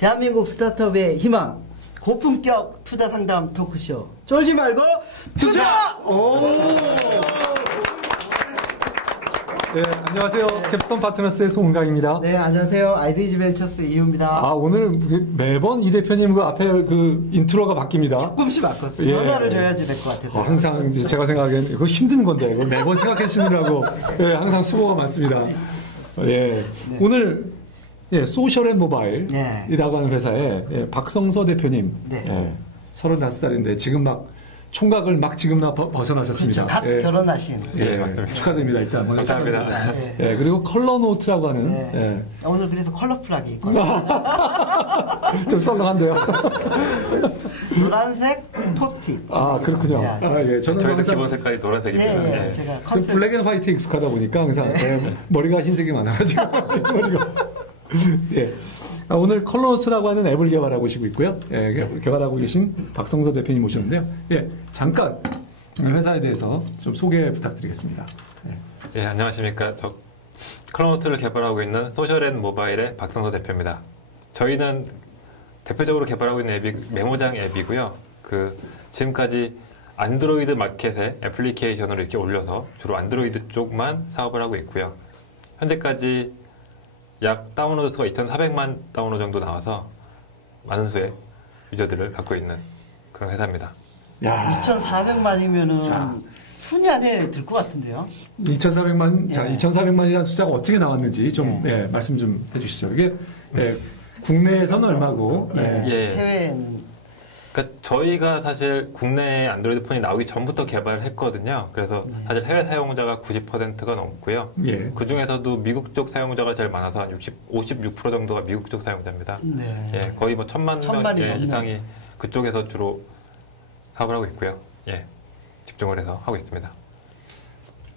대한민국 스타트업의 희망, 고품격 투자 상담 토크쇼. 쫄지 말고 투자! 오! 네, 안녕하세요. 캡스톤 파트너스의 송은강입니다. 네, 안녕하세요. 아이디지 벤처스 이유입니다. 아, 오늘 매번 이 대표님 그 앞에 그 인트로가 바뀝니다. 조금씩 바꿨어요. 예. 변화를 줘야지 될 것 같아서. 항상 이제 제가 생각하기에는 이거 힘든 건데, 이거 매번 생각하시느라고 예, 항상 수고가 많습니다. 예. 네. 오늘 예, 소셜앤모바일이라고 하는 회사의 예, 박성서 대표님. 네. 예, 35살인데 지금 막 총각을 막 지금 벗어나셨습니다. 그렇죠. 갓 예. 결혼하신. 예, 맞습니다. 축하드립니다. 일단. 감사합니다. 네. 예, 그리고 컬러노트라고 하는. 네. 예. 오늘 그래서 컬러풀하게 입거든요. 좀 썰렁한데요. 노란색 포스트잇. 아, 그렇군요. 예. 아, 예. 저는 저희도 항상 기본 색깔이 노란색입니다. 예, 예. 제가 좀 컨셉. 블랙 앤 화이트에 익숙하다 보니까 항상 예, 머리가 흰색이 많아가지고. 머리가. 예. 아, 오늘 컬러노트라고 하는 앱을 개발하고 계시고 있고요. 예, 개발하고 계신 박성서 대표님 모셨는데요. 예, 잠깐 회사에 대해서 좀 소개 부탁드리겠습니다. 예, 안녕하십니까. 저 컬러노트를 개발하고 있는 소셜앤모바일의 박성서 대표입니다. 저희는 대표적으로 개발하고 있는 앱이 메모장 앱이고요. 지금까지 안드로이드 마켓에 애플리케이션을 이렇게 올려서 주로 안드로이드 쪽만 사업을 하고 있고요. 현재까지 약 다운로드 수가 2,400만 다운로드 정도 나와서 많은 수의 유저들을 갖고 있는 그런 회사입니다. 야, 2,400만이면은 자. 순위 안에 들 것 같은데요? 2,400만, 자, 예. 2,400만이라는 숫자가 어떻게 나왔는지 좀 예, 말씀 좀 해주시죠. 이게 예, 국내에서는 얼마고? 예. 예. 해외에는 그러니까 저희가 사실 국내에 안드로이드 폰이 나오기 전부터 개발을 했거든요. 그래서 사실 해외 사용자가 90%가 넘고요. 예. 그 중에서도 미국 쪽 사용자가 제일 많아서 한 56% 정도가 미국 쪽 사용자입니다. 네. 예, 거의 뭐 1,000만 천만이 명 넘는. 이상이 그쪽에서 주로 사업을 하고 있고요. 예, 집중을 해서 하고 있습니다.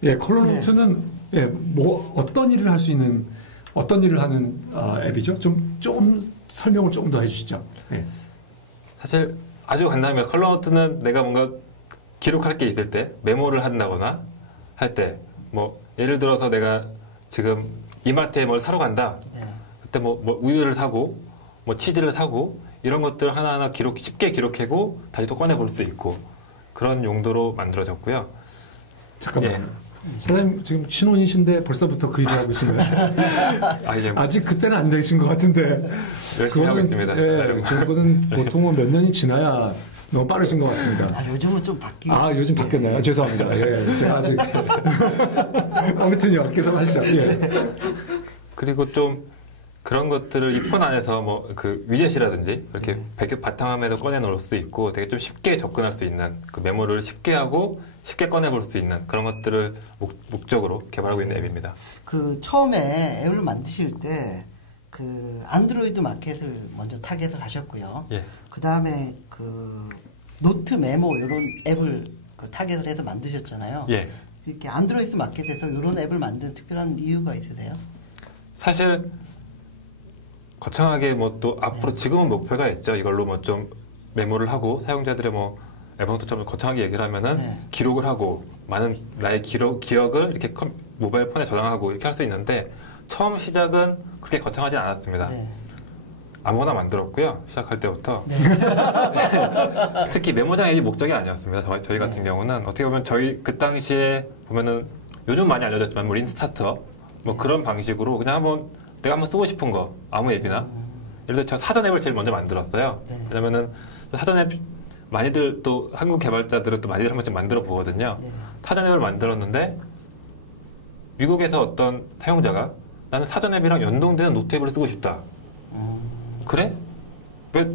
예, 컬러노트는 예, 뭐 어떤 일을 할 수 있는 어떤 일을 하는 앱이죠? 조금 설명을 조금 더 해주시죠. 예. 사실 아주 간단합니다. 컬러노트는 내가 뭔가 기록할 게 있을 때 메모를 한다거나 할 때 뭐 예를 들어서 내가 지금 이마트에 뭘 사러 간다. 네. 그때 뭐 우유를 사고 뭐 치즈를 사고 이런 것들 하나하나 쉽게 기록하고 다시 또 꺼내 볼 수 있고 그런 용도로 만들어졌고요. 잠깐만요. 사장님 지금 신혼이신데 벌써부터 그 일을 하고 계신가요? 이제 아직 그때는 안 되신 것 같은데. 열심히 하고 있습니다. 예, 그거는 보통은 몇 년이 지나야 너무 빠르신 것 같습니다. 아, 요즘은 좀 바뀌고. 아, 요즘 바뀌었나요? 죄송합니다. 예, 제가 아직. 아무튼요, 계속 하시죠. 예. 그리고 좀 그런 것들을 이 폰 안에서 뭐 위젯이라든지 이렇게 배경 바탕화면에도 꺼내 놓을 수 있고 되게 좀 쉽게 접근할 수 있는 그 메모를 쉽게 하고 쉽게 꺼내 볼 수 있는 그런 것들을 목적으로 개발하고 있는 앱입니다. 처음에 앱을 만드실 때 안드로이드 마켓을 먼저 타겟을 하셨고요. 예. 그 다음에 노트 메모 이런 앱을 타겟을 해서 만드셨잖아요. 예. 이렇게 안드로이드 마켓에서 이런 앱을 만든 특별한 이유가 있으세요? 사실 거창하게 뭐 또 앞으로 지금은 목표가 있죠. 이걸로 뭐 좀 메모를 하고 사용자들의 뭐 애방토처럼 거창하게 얘기를 하면은 네. 기록을 하고 많은 나의 기억을 이렇게 모바일 폰에 저장하고 이렇게 할 수 있는데 처음 시작은 그렇게 거창하진 않았습니다. 네. 아무거나 만들었고요. 시작할 때부터. 네. 특히 메모장 앱이 목적이 아니었습니다. 저희 같은 경우는 어떻게 보면 저희 그 당시에 보면은 요즘 많이 알려졌지만 뭐 린스타터 뭐 그런 방식으로 그냥 내가 한번 쓰고 싶은 거 아무 앱이나 예를 들어 저 사전 앱을 제일 먼저 만들었어요. 네. 왜냐면은 사전 앱 많이들 또 한국 개발자들은 또 많이들 한 번씩 만들어 보거든요. 네. 사전 앱을 만들었는데 미국에서 어떤 사용자가 나는 사전 앱이랑 연동되는 노트 앱을 쓰고 싶다. 그래? 왜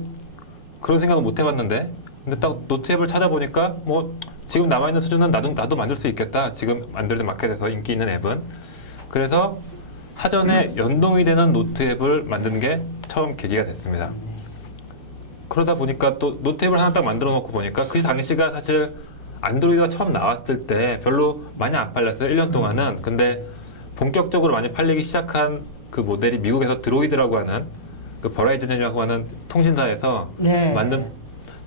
그런 생각을 못 해봤는데 근데 딱 노트 앱을 찾아보니까 뭐 지금 남아있는 수준은 나도 만들 수 있겠다. 지금 만들던 마켓에서 인기 있는 앱은 그래서 사전에 연동이 되는 노트 앱을 만드는 게 처음 계기가 됐습니다. 그러다 보니까 또 노트 앱을 하나 딱 만들어 놓고 보니까 그 당시가 사실 안드로이드가 처음 나왔을 때 별로 많이 안 팔렸어요. 1년 동안은. 근데 본격적으로 많이 팔리기 시작한 그 모델이 미국에서 드로이드라고 하는 버라이즌이라고 하는 통신사에서 네. 만든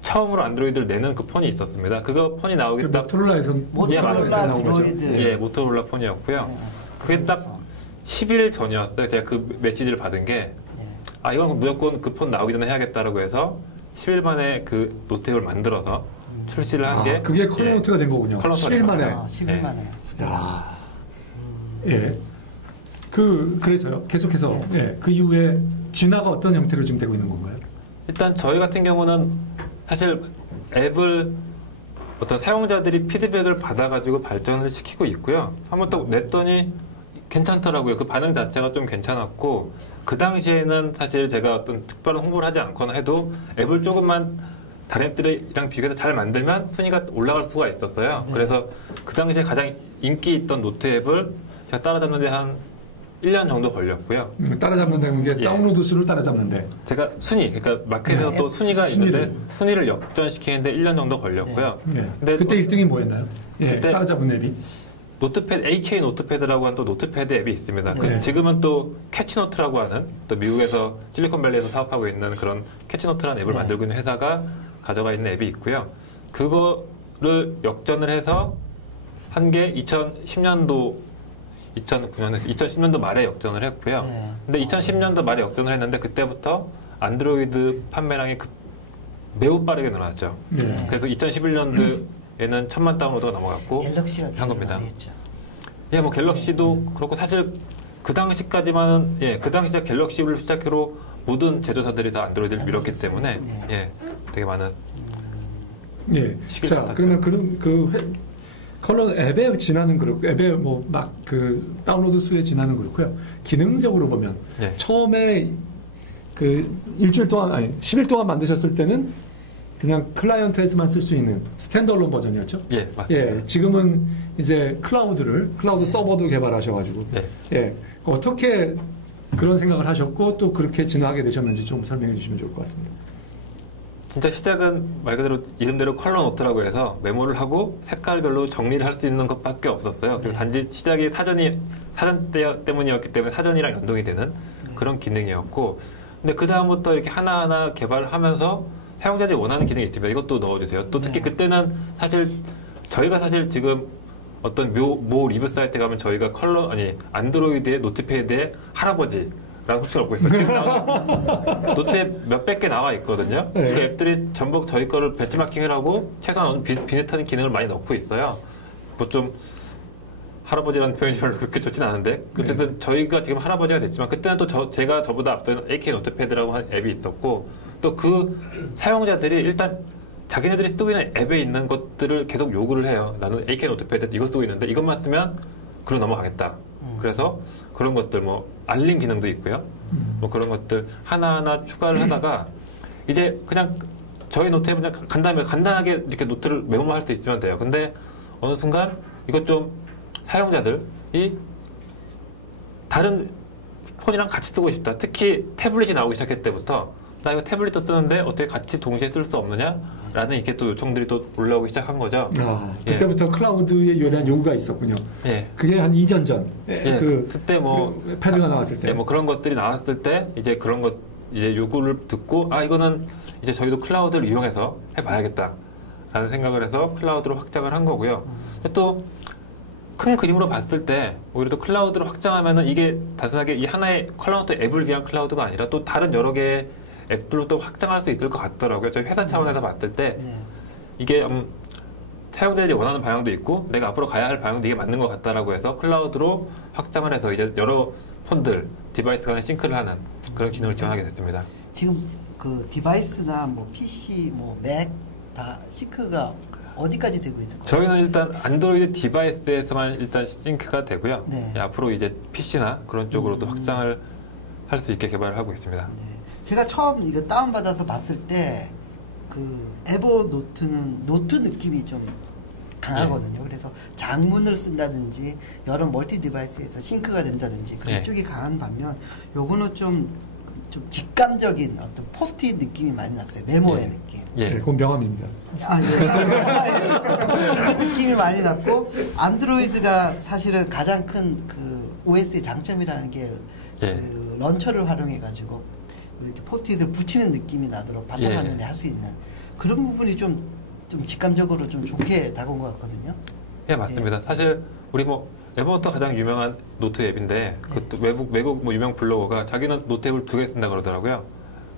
처음으로 안드로이드를 내는 그 폰이 있었습니다. 그거 폰이 나오기 딱 모토로라에서 모토로라 드로이드. 예, 모토로라 폰이었고요. 네. 그게 딱 10일 전이었어요. 제가 그 메시지를 받은 게. 네. 아 이건 무조건 그 폰 나오기 전에 해야겠다라고 해서 10일 만에 그 노트 앱을 만들어서 출시를 한 게 그게 컬러노트가 된 거군요. 컬러노트가 10일 된 만에. 거예요. 10일 만에. 아. 예. 그래서요. 계속해서 예. 그 이후에 진화가 어떤 형태로 지금 되고 있는 건가요? 일단 저희 같은 경우는 사실 앱을 어떤 사용자들이 피드백을 받아가지고 발전을 시키고 있고요. 한번 또 냈더니 괜찮더라고요. 그 반응 자체가 좀 괜찮았고 그 당시에는 사실 제가 어떤 특별한 홍보를 하지 않거나 해도 앱을 조금만 다른 앱들이랑 비교해서 잘 만들면 순위가 올라갈 수가 있었어요. 네. 그래서 그 당시에 가장 인기 있던 노트 앱을 제가 따라잡는데 한 1년 정도 걸렸고요. 따라잡는다는 게 예. 다운로드 수를 따라잡는데. 제가 순위, 그러니까 마켓에서 네, 또 순위가 순위를. 있는데 순위를 역전시키는데 1년 정도 걸렸고요. 예. 근데 그때 1등이 뭐였나요? 예. 그때- 따라잡은 앱이. 노트패드, AK 노트패드라고 하는 또 노트패드 앱이 있습니다. 네. 지금은 또 캐치노트라고 하는 또 미국에서 실리콘밸리에서 사업하고 있는 그런 캐치노트라는 앱을 네. 만들고 있는 회사가 가져가 있는 앱이 있고요. 그거를 역전을 해서 한 게 2010년도 2009년에서 2010년도 말에 역전을 했고요. 네. 근데 2010년도 말에 역전을 했는데 그때부터 안드로이드 판매량이 매우 빠르게 늘어났죠. 예. 그래서 2011년도에는 1000만 다운로드가 넘어갔고 갤럭시가 한 겁니다. 많이 했죠. 예, 뭐 갤럭시도 그렇고 사실 그 당시까지만은 그 당시에 갤럭시를 시작으로 모든 제조사들이 다 안드로이드를 밀었기 때문에 네. 되게 많은 예. 시기를 자, 갖다 그러면 컬러 앱에 진화는 그렇고, 앱에 뭐 막 그 다운로드 수에 진화는 그렇고요. 기능적으로 보면 예. 처음에 그 일주일 동안 아니 10일 동안 만드셨을 때는 그냥 클라이언트에서만 쓸 수 있는 스탠드얼론 버전이었죠. 예, 맞습니다. 예, 지금은 이제 클라우드 서버도 개발하셔가지고 네. 예, 어떻게 그런 생각을 하셨고 또 그렇게 진화하게 되셨는지 좀 설명해 주시면 좋을 것 같습니다. 진짜 시작은 말 그대로 이름대로 컬러 노트라고 해서 메모를 하고 색깔별로 정리를 할 수 있는 것밖에 없었어요. 그리고 단지 시작이 사전 때문이었기 때문에 사전이랑 연동이 되는 그런 기능이었고, 근데 그 다음부터 이렇게 하나하나 개발을 하면서 사용자들이 원하는 기능이 있습니다. 이것도 넣어주세요. 또 특히 네. 그때는 사실 저희가 사실 지금 어떤 모 리뷰 사이트 가면 저희가 안드로이드의 노트패드의 할아버지라는 호칭을 얻고 있어요. 지금 나온 노트에 몇백 개 나와 있거든요. 네. 그 앱들이 전부 저희 거를 벤치마킹을 하고 최소한 비슷한 기능을 많이 넣고 있어요. 뭐 좀 할아버지라는 표현이 별로 그렇게 좋진 않은데 어쨌든 저희가 지금 할아버지가 됐지만 그때는 또 제가 저보다 앞선 AK 노트패드라고 하는 앱이 있었고 또 그 사용자들이 일단 자기네들이 쓰고 있는 앱에 있는 것들을 계속 요구를 해요. 나는 AK 노트패드 이거 쓰고 있는데 이것만 쓰면 그로 넘어가겠다. 그래서 그런 것들 뭐 알림 기능도 있고요. 뭐 그런 것들 하나하나 추가를 하다가 이제 그냥 저희 노트에 그냥 간단하게 이렇게 노트를 메모만 할 수 있으면 돼요. 근데 어느 순간 이것 좀 사용자들이 다른 폰이랑 같이 쓰고 싶다. 특히 태블릿이 나오기 시작했을 때부터 나 이거 태블릿도 쓰는데 어떻게 같이 동시에 쓸 수 없느냐? 라는 이렇게 또 요청들이 또 올라오기 시작한 거죠. 그때부터 클라우드에 대한 요구가 있었군요. 예. 그게 한 2년 전. 예, 그때 뭐 그 패드가 나왔을 때. 예, 뭐 그런 것들이 나왔을 때 이제 그런 것 이제 요구를 듣고 이거는 이제 저희도 클라우드를 이용해서 해봐야겠다라는 생각을 해서 클라우드로 확장을 한 거고요. 또 큰 그림으로 봤을 때 오히려 또 클라우드로 확장하면은 이게 단순하게 이 하나의 컬러노트 앱을 위한 클라우드가 아니라 또 다른 여러 개의 앱들로 또 확장할 수 있을 것 같더라고요. 저희 회사 차원에서 봤을 때 네. 이게 사용자들이 원하는 방향도 있고 내가 앞으로 가야 할 방향도 이게 맞는 것 같다라고 해서 클라우드로 확장을 해서 이제 여러 폰들 디바이스 간에 싱크를 하는 그런 기능을 지원하게 됐습니다. 지금 그 디바이스나 뭐 PC, 뭐 맥 다 싱크가 어디까지 되고 있는 거예요? 저희는 일단 안드로이드 디바이스에서만 일단 싱크가 되고요. 네. 앞으로 이제 PC나 그런 쪽으로도 확장을 할 수 있게 개발을 하고 있습니다. 네. 제가 처음 이거 다운받아서 봤을 때 그 에버 노트는 노트 느낌이 좀 강하거든요. 그래서 장문을 쓴다든지 여러 멀티 디바이스에서 싱크가 된다든지 그런 쪽이 강한 반면 요거는 좀 직감적인 어떤 포스트잇 느낌이 많이 났어요. 메모의 느낌. 예, 그건 명함입니다. 그 느낌이 많이 났고 안드로이드가 사실은 가장 큰 그 OS의 장점이라는 게 그 런처를 활용해 가지고 이렇게 포스트잇을 붙이는 느낌이 나도록 바탕화면에 할 수 있는 그런 부분이 좀 직감적으로 좀 좋게 다가온 것 같거든요. 예, 맞습니다. 사실 우리 뭐 에버노트가 가장 유명한 노트 앱인데 그것도 외국 뭐 유명 블로거가 자기는 노트 앱을 2개 쓴다 그러더라고요.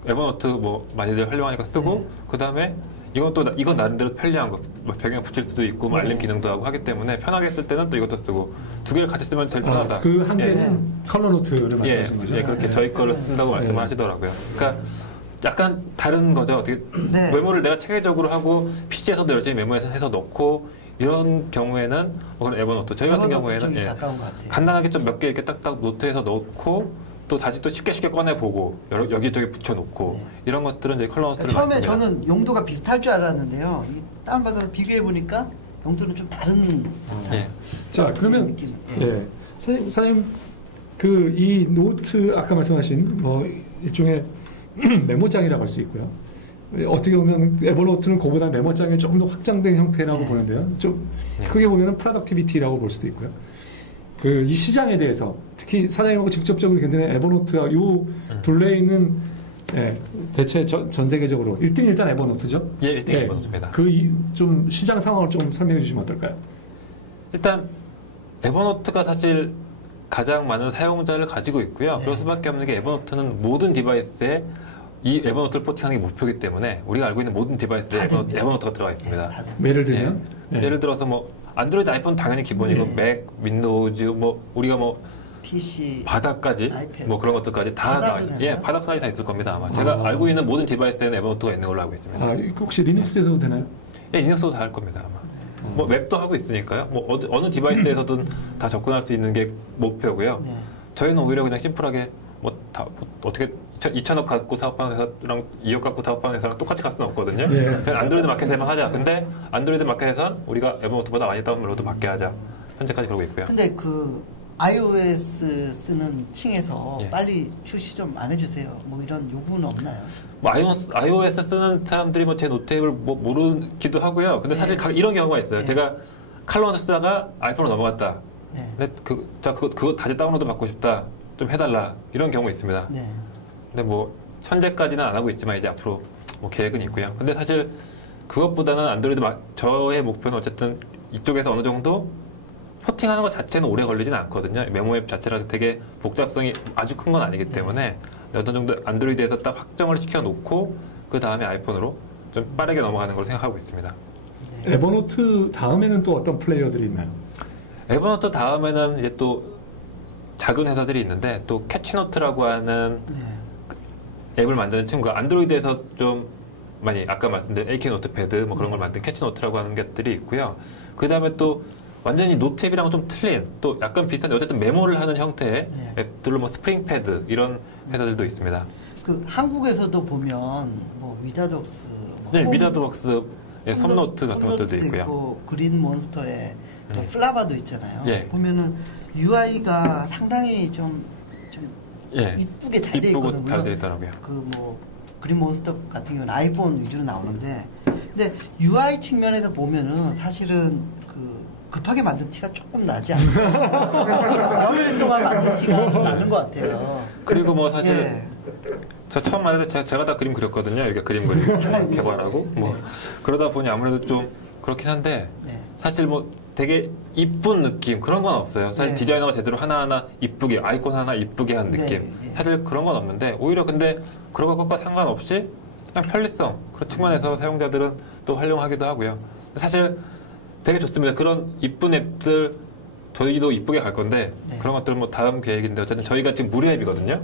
에버노트 뭐 많이들 활용하니까 쓰고 그 다음에 이건 나름대로 편리한 거, 뭐 배경 붙일 수도 있고 뭐 알림 기능도 하고 하기 때문에 편하게 쓸 때는 또 이것도 쓰고 2개를 같이 쓰면 제일 편하다. 그 한 개는 컬러 노트를 말씀하신 거죠? 예, 그렇게 저희 거를 쓴다고 말씀하시더라고요. 그러니까 약간 다른 거죠. 어떻게 메모를 내가 체계적으로 하고 PC에서도 열심히 메모해서 넣고 이런 경우에는 그런 에버노트. 저희 같은 경우에는 간단하게 좀 몇 개 이렇게 딱딱 노트에서 넣고 또 다시 또 쉽게 꺼내보고 여기저기 붙여놓고 이런 것들은 이제 컬러 노트를 처음에 저는 용도가 비슷할 줄 알았는데요. 이 다운받아서 비교해보니까 용도는 좀 다른 자, 그러면 사장님 그 이 노트 아까 말씀하신 뭐 일종의 메모장이라고 할 수 있고요. 어떻게 보면 에버노트는 그보다 메모장이 조금 더 확장된 형태라고 보는데요. 좀 크게 보면 프로덕티비티라고 볼 수도 있고요. 이 시장에 대해서 특히 사장님하고 직접적으로 견디는 에버노트와 요 둘레에 있는 대체 전 세계적으로 1등 일단 에버노트죠? 예, 1등 에버노트입니다. 좀 시장 상황을 좀 설명해 주시면 어떨까요? 일단 에버노트가 사실 가장 많은 사용자를 가지고 있고요. 그럴 수밖에 없는 게 에버노트는 모든 디바이스에 이 에버노트를 포팅하는 게 목표이기 때문에 우리가 알고 있는 모든 디바이스에 에버노트가 들어가 있습니다. 예를 들면? 예를 들어서 뭐 안드로이드 아이폰 당연히 기본이고 맥, 윈도우즈 뭐 우리가 뭐 PC, 바닥까지 아이패드. 뭐 그런 것들까지 다 나와 있어요. 바닥까지 다 있을 겁니다. 아마 제가 알고 있는 모든 디바이스에는 에버노트가 있는 걸로 알고 있습니다. 혹시 리눅스에서도 되나요? 예, 리눅스도 다 할 겁니다. 아마. 뭐 웹도 하고 있으니까요. 뭐 어느 디바이스에서든 다 접근할 수 있는 게 목표고요. 저희는 오히려 그냥 심플하게 뭐 다 어떻게 2천억 갖고 사업하는 회사랑 2억 갖고 사업하는 회사랑 똑같이 갈 수는 없거든요. 그냥 안드로이드 마켓에만 하자. 근데 안드로이드 마켓에선 우리가 에버노트보다 많이 다운로드 받게 하자. 현재까지 그러고 있고요. 근데 그 iOS 쓰는 층에서 빨리 출시 좀 안 해주세요. 뭐 이런 요구는 없나요? 뭐 iOS 쓰는 사람들이 뭐 제 노트 앱을 뭐 모르기도 하고요. 근데 사실 이런 경우가 있어요. 제가 칼로노트 쓰다가 아이폰으로 넘어갔다. 근데 그거 다시 다운로드 받고 싶다. 좀 해달라. 이런 경우 있습니다. 근데 뭐 현재까지는 안 하고 있지만 이제 앞으로 뭐 계획은 있고요. 근데 사실 그것보다는 안드로이드 저의 목표는 어쨌든 이쪽에서 어느 정도 포팅하는 것 자체는 오래 걸리진 않거든요. 메모 앱 자체가 되게 복잡성이 아주 큰 건 아니기 때문에 어느 정도 안드로이드에서 딱 확정을 시켜놓고 그 다음에 아이폰으로 좀 빠르게 넘어가는 걸 생각하고 있습니다. 에버노트 다음에는 또 어떤 플레이어들이 있나요? 에버노트 다음에는 이제 또 작은 회사들이 있는데 또 캐치노트라고 하는 앱을 만드는 친구가 안드로이드에서 좀 많이 아까 말씀드린 AK 노트패드 뭐 그런 걸 만든 캐치노트라고 하는 것들이 있고요. 그 다음에 또 완전히 노트 앱이랑은 좀 틀린 또 약간 비슷한 어쨌든 메모를 하는 형태의 앱들로 뭐 스프링패드 이런 회사들도 있습니다. 그 한국에서도 보면 뭐 위자독스, 위자드웍스, 섭노트 같은 것들도 있고요. 그린 몬스터에 또 플라바도 있잖아요. 보면은 UI가 상당히 좀 이쁘게 잘 되어 있거든요. 잘 되어 있더라고요. 그 뭐 그린 몬스터 같은 경우는 아이폰 위주로 나오는데, 근데 UI 측면에서 보면은 사실은 그 급하게 만든 티가 조금 나지 않나요? 열흘 동안 만든 티가 나는 것 같아요. 그리고 뭐 사실 저 처음 만날 때 제가 다 그림 그렸거든요. 이렇게 그림 개발하고 뭐 그러다 보니 아무래도 좀 그렇긴 한데 사실 뭐 되게 이쁜 느낌 그런 건 없어요. 사실 디자이너가 제대로 하나하나 이쁘게 아이콘 하나 이쁘게 한 느낌 사실 그런 건 없는데 오히려 근데 그런 것과 상관없이 그냥 편리성 그런 측면에서 사용자들은 또 활용하기도 하고요. 사실 되게 좋습니다. 그런 이쁜 앱들 저희도 이쁘게 갈 건데 그런 것들은 뭐 다음 계획인데 어쨌든 저희가 지금 무료 앱이거든요.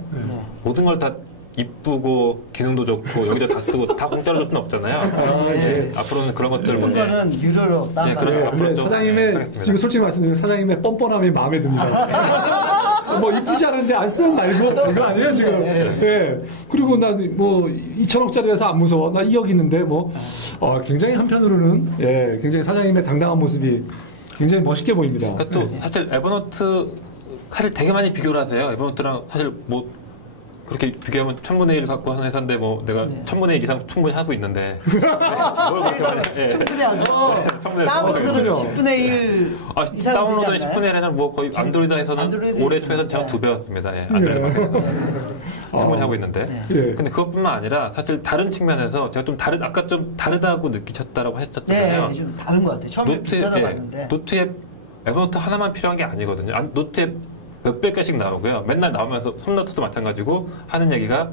모든 걸 다 이쁘고 기능도 좋고 여기다 다 쓰고 다 공짜로 줄 수는 없잖아요. 앞으로는 그런 것들 이쁜 거는 유료로 다운받아요. 사장님의 지금 솔직히 말씀드리면 사장님의 뻔뻔함이 마음에 듭니다. 뭐 이쁘지 않은데 안 쓰면 말고 이거 아니에요 지금. 그리고 나 뭐 2천억짜리여서 안 무서워. 나 2억 있는데 뭐 굉장히 한편으로는 굉장히 사장님의 당당한 모습이 굉장히 멋있게 보입니다. 그러니까 또 사실 에버노트 사실 되게 많이 비교를 하세요. 에버노트랑 사실 뭐 그렇게 비교하면 1000분의 1 갖고 하는 회사인데 뭐 내가 1000분의 1 이상 충분히 하고 있는데 뭘 그렇게 말해? 충분히 하죠. 다운로드는 10분의 1 이상 다운로드는 10분의 1에는 뭐 거의 안드로이드에서는 올해 초에서 제가 2배였습니다. 안드로이드 마켓에서 충분히 하고 있는데 근데 그것뿐만 아니라 사실 다른 측면에서 제가 좀 아까 좀 다르다고 느끼셨다라고 하셨잖아요. 좀 다른 것 같아요. 처음에 비슷하다고 봤는데 노트 앱 에버노트 하나만 필요한 게 아니거든요. 노트에 몇백 개씩 나오고요. 맨날 나오면서 섭노트도 마찬가지고 하는 얘기가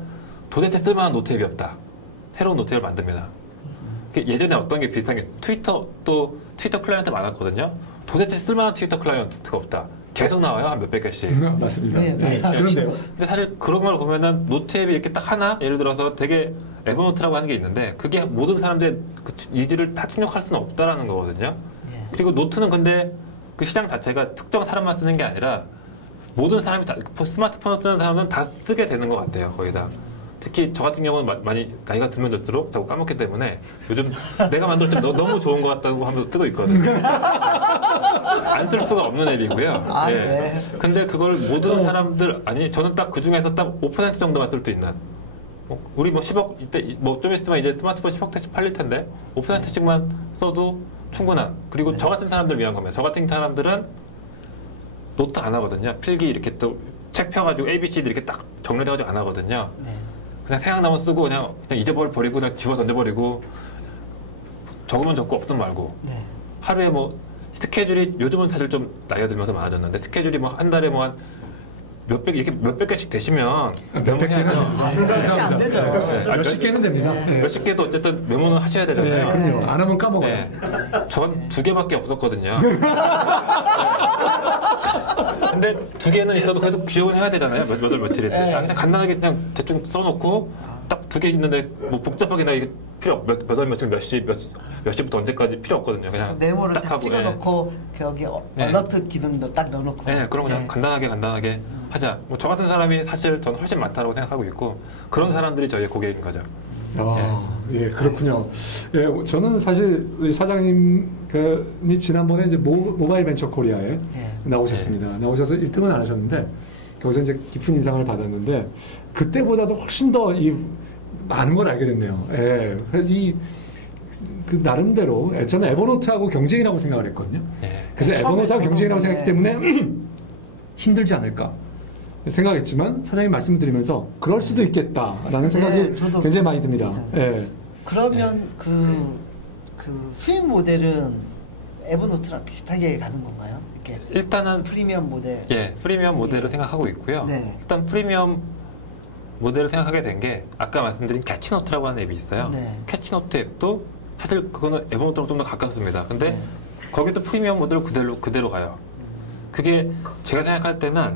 도대체 쓸만한 노트 앱이 없다. 새로운 노트 앱을 만듭니다. 예전에 어떤 게 비슷한 게 트위터 클라이언트 많았거든요. 도대체 쓸만한 트위터 클라이언트가 없다. 계속 나와요. 한 몇백 개씩. 맞습니다. 네, 네, 맞아요. 그런데요. 근데 사실 그런 걸 보면은 노트 앱이 이렇게 딱 하나 예를 들어서 되게 에버노트라고 하는 게 있는데 그게 모든 사람들의 그 니즈를 다 충족할 수는 없다라는 거거든요. 네. 그리고 노트는 근데 그 시장 자체가 특정 사람만 쓰는 게 아니라 모든 사람이 다 스마트폰을 쓰는 사람은 다 쓰게 되는 것 같아요. 거의 다. 특히 저 같은 경우는 많이 나이가 들면 들수록 자꾸 까먹기 때문에 요즘 내가 만들 때 너무 좋은 것 같다고 하면서 뜨고 있거든요. 안 쓸 수가 없는 앱이고요. 아, 예. 네. 근데 그걸 모든 사람들 아니 저는 딱 그 중에서 딱 5% 정도만 쓸 수 있는. 우리 뭐 10억 이때 뭐 좀 있으면 이제 스마트폰 10억 대씩 팔릴 텐데 5%씩만 써도 충분한. 그리고 저 같은 사람들 위한 겁니다. 저 같은 사람들은 노트 안 하거든요. 필기 이렇게 또 책 펴가지고 ABCD 이렇게 딱 정리해가지고 안 하거든요. 네. 그냥 생각나면 쓰고 그냥 잊어버리고 그냥 집어 던져버리고 적으면 적고 없으면 말고 네. 하루에 뭐 스케줄이 요즘은 사실 좀 나이가 들면서 많아졌는데 스케줄이 뭐 한 달에 뭐 한 몇백 개씩 되시면 몇백 개는 그렇게 안 되죠. 몇십 개는 됩니다. 네. 몇십 개도 어쨌든 메모는 하셔야 네, 되잖아요. 그럼요. 안 하면 까먹어요. 네. 전 2개밖에 없었거든요. 근데 2개는 있어도 그래도 기억은 해야 되잖아요. 몇 월 며칠에. 그냥 간단하게 그냥 대충 써놓고 딱 2개 있는데 뭐 복잡하게 나 이게 몇 월 며칠 몇 시부터 언제까지 필요 없거든요. 그냥 메모를 딱 딱 하고, 찍어놓고 여기 네. 얼러트 기능도 딱 넣어놓고. 네, 그럼 그냥 간단하게 하자. 뭐 저 같은 사람이 사실 저는 훨씬 많다고 생각하고 있고 그런 사람들이 저희의 고객인 거죠. 예, 그렇군요. 예, 저는 사실 우리 사장님이 지난번에 이제 모바일 벤처 코리아에 네. 나오셨습니다. 나오셔서 1등은 안 하셨는데 거기서 이제 깊은 인상을 받았는데 그때보다도 훨씬 더 많은 걸 알게 됐네요. 예, 그 나름대로 저는 에버노트하고 경쟁이라고 생각을 했거든요. 예. 그래서 에버노트하고 경쟁이라고 생각했기 때문에 힘들지 않을까 생각했지만 사장님 말씀을 드리면서 그럴 수도 있겠다라는 생각이 저도 굉장히 많이 듭니다. 예. 그러면 그 수익 모델은 에버노트랑 비슷하게 가는 건가요? 이렇게 일단은 프리미엄 모델. 예, 프리미엄 모델을 생각하고 있고요. 네. 일단 프리미엄 모델을 생각하게 된 게 아까 말씀드린 캐치노트라고 하는 앱이 있어요. 네. 캐치노트 앱도 사실 그거는 에버노트랑 좀 더 가깝습니다. 근데 네. 거기도 프리미엄 모델로 그대로 가요. 그게 제가 생각할 때는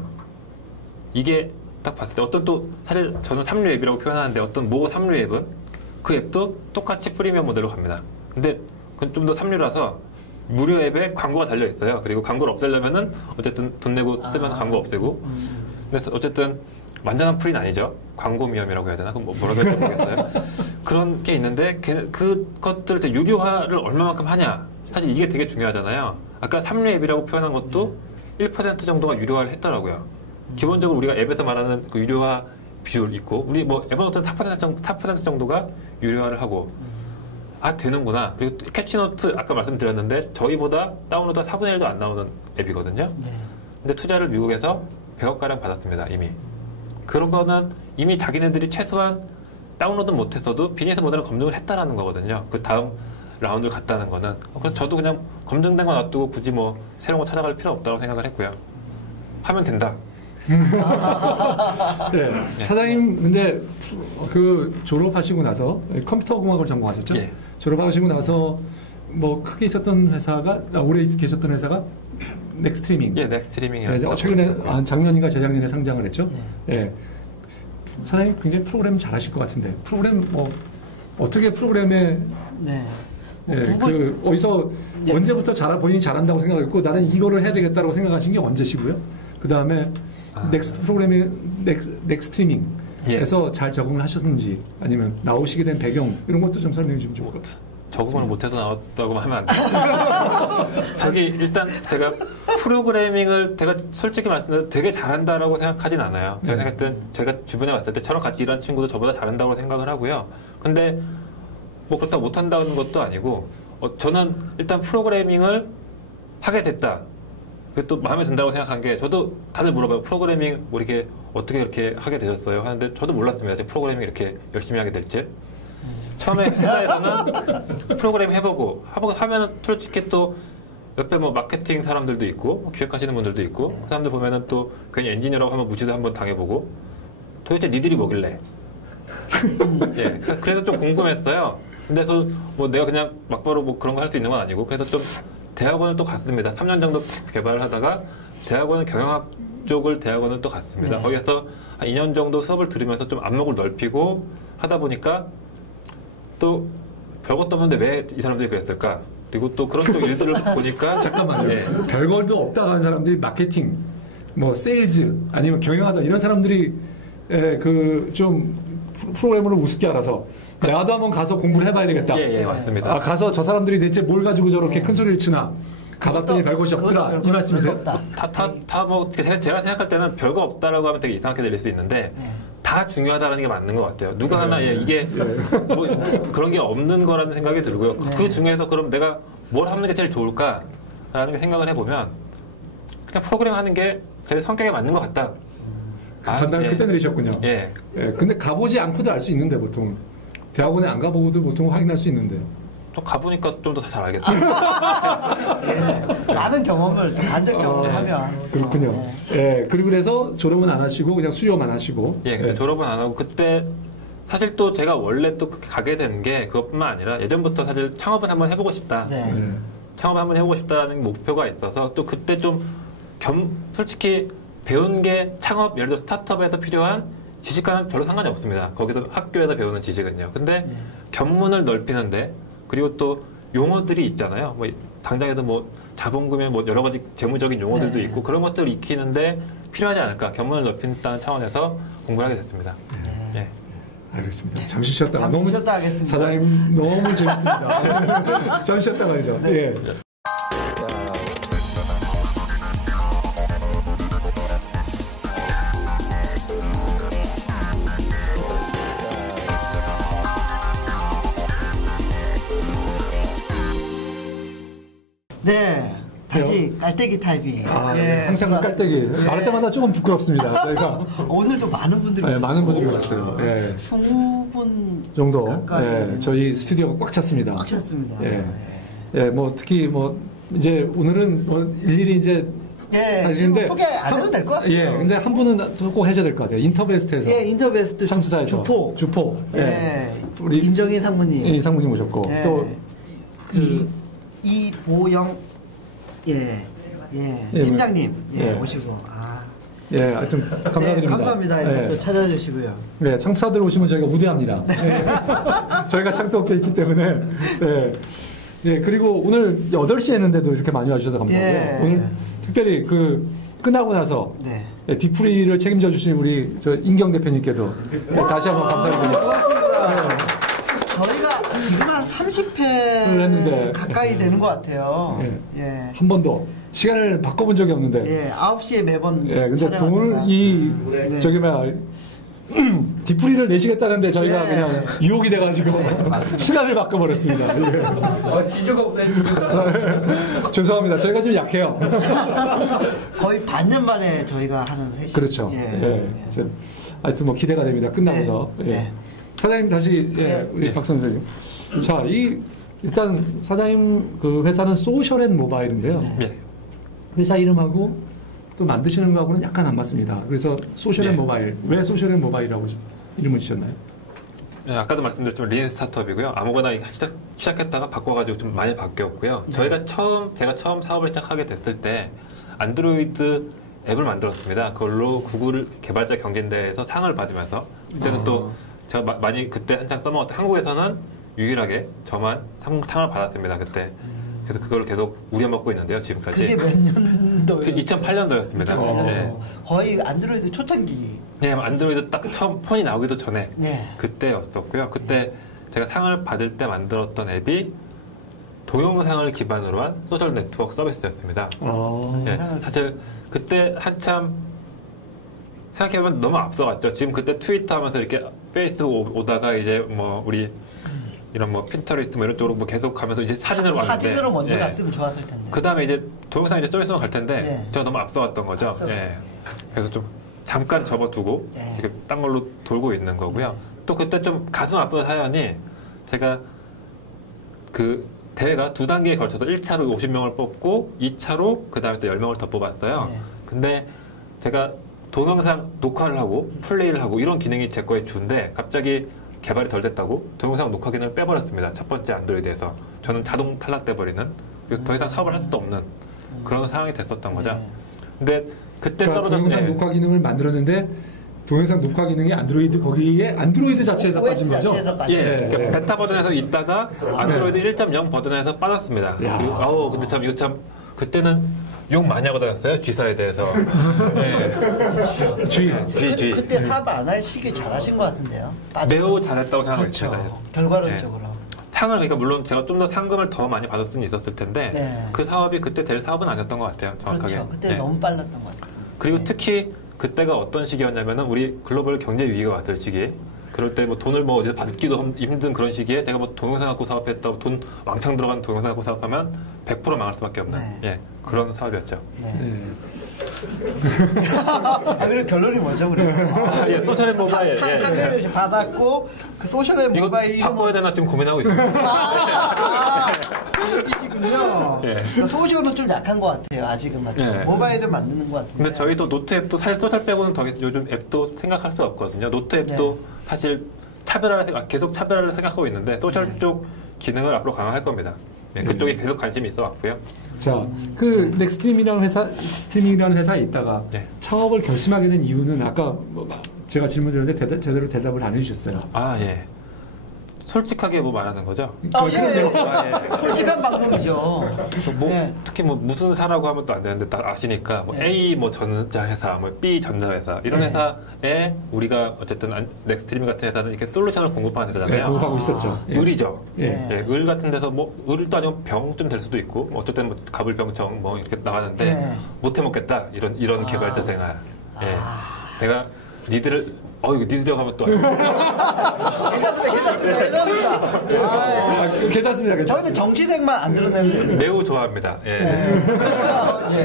이게 딱 봤을 때 어떤 또 사실 저는 3류 앱이라고 표현하는데 어떤 모 3류 앱은 그 앱도 똑같이 프리미엄 모델로 갑니다. 근데 그건 좀 더 3류라서 무료 앱에 광고가 달려 있어요. 그리고 광고를 없애려면은 어쨌든 돈 내고 뜨면 광고 없애고. 그래서 어쨌든 완전한 프리는 아니죠. 광고 위험이라고 해야 되나? 그럼 뭐라고 해야 될지 모르겠어요. 그런 게 있는데 그것들을 유료화를 얼마만큼 하냐. 사실 이게 되게 중요하잖아요. 아까 3류 앱이라고 표현한 것도 1% 정도가 유료화를 했더라고요. 기본적으로 우리가 앱에서 말하는 그 유료화 비율 있고 우리 뭐 에버노트는 4% 정도가 유료화를 하고 되는구나. 그리고 캐치노트 아까 말씀드렸는데 저희보다 다운로드가 4분의 1도 안 나오는 앱이거든요. 네. 근데 투자를 미국에서 100억가량 받았습니다. 이미. 그런 거는 이미 자기네들이 최소한 다운로드 못했어도 비즈니스 모델을 검증을 했다라는 거거든요. 그 다음 라운드를 갔다는 거는. 그래서 저도 그냥 검증된 거 놔두고 굳이 뭐 새로운 거 찾아갈 필요 없다고 생각을 했고요. 하면 된다. 네. 사장님 근데 그 졸업하시고 나서 컴퓨터공학을 전공하셨죠? 예. 졸업하시고 나서 뭐 크게 있었던 회사가 오래 계셨던 회사가 넥스트리밍. 예, 넥스트리밍이라고. 네, 최근에 작년인가 재작년에 상장을 했죠. 네. 예. 사장님 굉장히 프로그램 잘하실 것 같은데 프로그램 뭐 어떻게 프로그램에 네. 예, 그 어디서 네. 언제부터 본인이 잘한다고 생각했고 나는 이거를 해야 되겠다고 생각하신 게 언제시고요? 그 다음에 넥스트 프로그램이 넥스트리밍에서 잘 적응을 하셨는지 아니면 나오시게 된 배경 이런 것도 좀 설명해 주면 좋을 것 같아요. 적응을 못해서 나왔다고 하면 안 돼요. 저기 일단 제가 프로그래밍을 제가 솔직히 말씀드려도 되게 잘한다라고 생각하진 않아요. 제가 생각할 땐 제가 주변에 왔을 때 저랑 같이 일하는 친구도 저보다 잘한다고 생각을 하고요. 근데 뭐 그렇다고 못한다는 것도 아니고 저는 일단 프로그래밍을 하게 됐다. 그게 또 마음에 든다고 생각한 게 저도 다들 물어봐요. 프로그래밍 뭐 이렇게 어떻게 이렇게 하게 되셨어요? 하는데 저도 몰랐습니다. 제 프로그래밍 이렇게 열심히 하게 될지. 처음에 회사에서는 프로그램 해보고 하면 솔직히 또 옆에 뭐 마케팅 사람들도 있고 뭐 기획하시는 분들도 있고 그 사람들 보면은 또 괜히 엔지니어라고 하면 무시도 한번 당해보고 도대체 니들이 뭐길래? 예, 그래서 좀 궁금했어요. 근데서 뭐 내가 그냥 막바로 뭐 그런 거 할 수 있는 건 아니고 그래서 좀 대학원을 또 갔습니다. 3년 정도 개발을 하다가 대학원은 경영학 쪽을 대학원을 또 갔습니다. 네. 거기서 한 2년 정도 수업을 들으면서 좀 안목을 넓히고 하다 보니까 또 별것도 없는데 왜 이 사람들이 그랬을까? 그리고 또 그런 쪽 일들을 보니까 잠깐만요. 예. 별걸도 없다고 하는 사람들이 마케팅, 뭐 세일즈 아니면 경영하다 이런 사람들이 그 좀 프로그램을 우습게 알아서 나도 한번 가서 공부를 해봐야 되겠다. 예, 맞습니다. 아, 가서 저 사람들이 대체 뭘 가지고 저렇게 큰 소리를 치나 가봤더니 별것이 없더라. 이 말씀이세요? 뭐 제가 생각할 때는 별거 없다라고 하면 되게 이상하게 들릴 수 있는데 다 중요하다는 게 맞는 것 같아요. 누가 하나 이게 뭐 그런 게 없는 거라는 생각이 들고요. 그 중에서 그럼 내가 뭘 하는 게 제일 좋을까라는 게 생각을 해보면 그냥 프로그램 하는 게 제 성격에 맞는 것 같다. 판단을 그때 내리셨군요. 예. 근데 가보지 않고도 알 수 있는데 보통 대학원에 안 가보고도 보통 확인할 수 있는데요. 좀 가보니까 좀 더 잘 알겠다. 예, 많은 경험을 또 간접 경험을 하면 그렇군요. 예. 그리고 그래서 졸업은 안 하시고 그냥 수료만 하시고. 예, 근데 졸업은 안 하고 그때 사실 또 제가 원래 또 가게 된 게 그것뿐만 아니라 예전부터 사실 창업을 한번 해보고 싶다. 네. 창업을 한번 해보고 싶다는 목표가 있어서 또 그때 좀 솔직히 배운 게 창업, 예를 들어 스타트업에서 필요한 지식과는 별로 상관이 없습니다. 거기서 학교에서 배우는 지식은요. 근데 견문을 넓히는데 그리고 또 용어들이 있잖아요. 뭐 당장에도 뭐 자본금의 뭐 여러 가지 재무적인 용어들도 있고 그런 것들을 익히는데 필요하지 않을까. 견문을 넓힌다는 차원에서 공부를 하게 됐습니다. 예. 알겠습니다. 잠시 쉬었다가 잠시 쉬었다 하겠습니다. 사장님 너무 재밌습니다. 잠시 쉬었다 말이죠. 네. 예. 네. 다시 깔때기 타입이에요. 아, 예, 항상 깔때기. 말할 때마다 조금 부끄럽습니다. 저희가 오늘도 많은 분들이 많은 분들이 왔어요. 예. 20분 정도. 가까이 되는 저희 스튜디오가 꽉 찼습니다. 꽉 찼습니다. 예. 예, 뭐 특히 뭐 이제 오늘은 뭐 일일이 이제 예, 하시는데 소개 안 해도 될 것 같아요. 예, 근데 한 분은 꼭 하셔야 될 것 같아요. 인터베스트에서. 예, 인터베스트 창투사에서. 주포. 예. 우리 임정희 상무님. 예, 상무님 오셨고 예. 또 이보영 팀장님 예. 오시고 예, 하여튼 감사드립니다. 네, 감사합니다. 이렇게 또 찾아주시고요. 네, 창투사들 오시면 저희가 우대합니다. 네. 저희가 창투업계에 있기 때문에. 네. 예, 그리고 오늘 8시에 했는데도 이렇게 많이 와주셔서 감사하고요. 예. 오늘 특별히 끝나고 나서 네. 예, 뒤풀이를 책임져 주신 우리 인경 대표님께도 다시 한번 감사드립니다. 고맙습니다. 저희가 지금 한 30회 했는데. 가까이 되는 것 같아요. 예. 한 번도 시간을 바꿔본 적이 없는데. 예, 9시에 매번. 예, 근데 저기 뒤풀이를 내시겠다는데 저희가 그냥 유혹이 돼가지고 시간을 바꿔버렸습니다. 지조가 없어요, 지조가. 죄송합니다. 저희가 좀 약해요. 거의 반년 만에 저희가 하는 회식. 그렇죠. 하여튼 뭐 기대가 됩니다. 끝나고서. 네. 네. 사장님 다시 우리 네. 박 선생님. 자, 일단 사장님 그 회사는 소셜앤모바일인데요. 네. 회사 이름하고 또 만드시는 거하고는 약간 안 맞습니다. 그래서 소셜앤모바일. 왜 소셜앤모바일이라고 이름을 지셨나요? 네, 아까도 말씀드렸지만 린 스타트업이고요. 아무거나 시작했다가 바꿔가지고 좀 많이 바뀌었고요. 제가 처음 사업을 시작하게 됐을 때 안드로이드 앱을 만들었습니다. 그걸로 구글 개발자 경쟁대회에서 상을 받으면서 그때는 또 제가 많이 그때 한창 써먹었던 한국에서는 유일하게 저만 상을 받았습니다. 그때. 그래서 그걸 계속 우려먹고 있는데요, 지금까지. 그게 몇 년도예요? 2008년도였습니다. 네. 거의 안드로이드 초창기. 네, 안드로이드 딱 처음 폰이 나오기도 전에 네. 그때였었고요. 그때 제가 상을 받을 때 만들었던 앱이 동영상을 기반으로 한 소셜 네트워크 서비스였습니다. 네, 사실 그때 한참 생각해보면 너무 앞서갔죠. 지금 그때 트위터 하면서 이렇게 페이스북 오다가 이제 뭐 우리 이런 뭐 핀터리스트 뭐 이런 쪽으로 뭐 계속 가면서 이제 사진으로 왔는데 사진으로 먼저 갔으면 좋았을 텐데. 그 다음에 이제 동영상 이제 좀 있으면 갈 텐데 네. 제가 너무 앞서갔던 거죠. 앞서갔어요. 예. 그래서 좀 잠깐 접어두고 네. 이렇게 딴 걸로 돌고 있는 거고요. 또 그때 좀 가슴 아픈 사연이 제가 그 대회가 2단계에 걸쳐서 1차로 50명을 뽑고 2차로 그 다음에 또 10명을 더 뽑았어요. 네. 근데 제가 동영상 녹화를 하고 플레이를 하고 이런 기능이 제 거에 주인데 갑자기 개발이 덜 됐다고 동영상 녹화 기능을 빼버렸습니다. 첫 번째 안드로이드에서. 저는 자동 탈락돼버리는, 그래서 더 이상 사업을 할 수도 없는 그런 상황이 됐었던 거죠. 네. 근데 그때 그러니까 떨어졌을 동영상 때 녹화 기능을 만들었는데 동영상 녹화 기능이 안드로이드 거기에 안드로이드 자체에서 OS 빠진 거죠? 자체에서 빠진 예, 거죠. 그러니까 베타 버전에서 있다가 안드로이드 1.0 버전에서 빠졌습니다. 근데 참 이거 참 그때는 욕 많이 하고 다녔어요. G사에 대해서. 네. G. 그때 사업 안 하시기 잘하신 것 같은데요. 매우 잘했다고 생각했습니다. 그렇죠. 결과론적으로. 상을 그러니까 물론 제가 좀 더 상금을 더 많이 받을 수는 있었을 텐데 네. 그 사업이 그때 될 사업은 아니었던 것 같아요. 정확하게. 그렇죠. 그때 네. 너무 빨랐던 것 같아요. 그리고 네. 특히 그때가 어떤 시기였냐면은 우리 글로벌 경제 위기가 왔을 시기. 그럴 때 뭐 돈을 뭐 어디서 받기도 힘든 그런 시기에 내가 뭐 동영상 갖고 사업했다고 돈 왕창 들어간 동영상 갖고 사업하면 100% 망할 수밖에 없는 네. 그런 사업이었죠. 네. 네. 그리고 결론이 뭐죠, 그래요? 소셜 모바일. 상금을 받았고 그 소셜 이거 모바일 바꿔야 되나 지금 고민하고 있습니다. 이시군요. 예. 소셜은 좀 약한 것 같아요. 아직은 맞죠. 예. 모바일을 만드는 것 같은데. 근데 저희도 노트 앱도 사실 소셜 빼고는 더 요즘 앱도 생각할 수 없거든요. 노트 앱도 사실 계속 차별화를 생각하고 있는데 소셜 쪽 기능을 앞으로 강화할 겁니다. 그쪽에 계속 관심이 있어 왔고요. 자, 그 넥스트리밍이라는 회사에 있다가 네. 창업을 결심하게 된 이유는 아까 뭐 제가 질문 드렸는데 제대로 대답을 안 해주셨어요. 아, 예. 솔직하게 뭐 말하는 거죠? 예. 솔직한 방송이죠. 뭐, 네. 특히 뭐 무슨 사라고 하면 또 안 되는데 다 아시니까 뭐 네. A 뭐 전자회사, 뭐 B 전자회사 이런 네. 회사에 우리가 어쨌든 넥스트리밍 같은 회사는 이렇게 솔루션을 공급하는 네, 회사잖아요. 공급하고 있었죠. 예. 을이죠. 예. 예, 을 같은 데서 뭐 을도 아니고 병 좀 될 수도 있고 뭐 어쨌든 뭐 가불병청 뭐 이렇게 나가는데 네. 못 해먹겠다 이런 개발자 생활. 예. 아. 내가 니들을 이거 니들이라고 하면 또 괜찮습니다. 저희는 정치색만 안 드러내면 됩니다. 매우 좋아합니다. 예.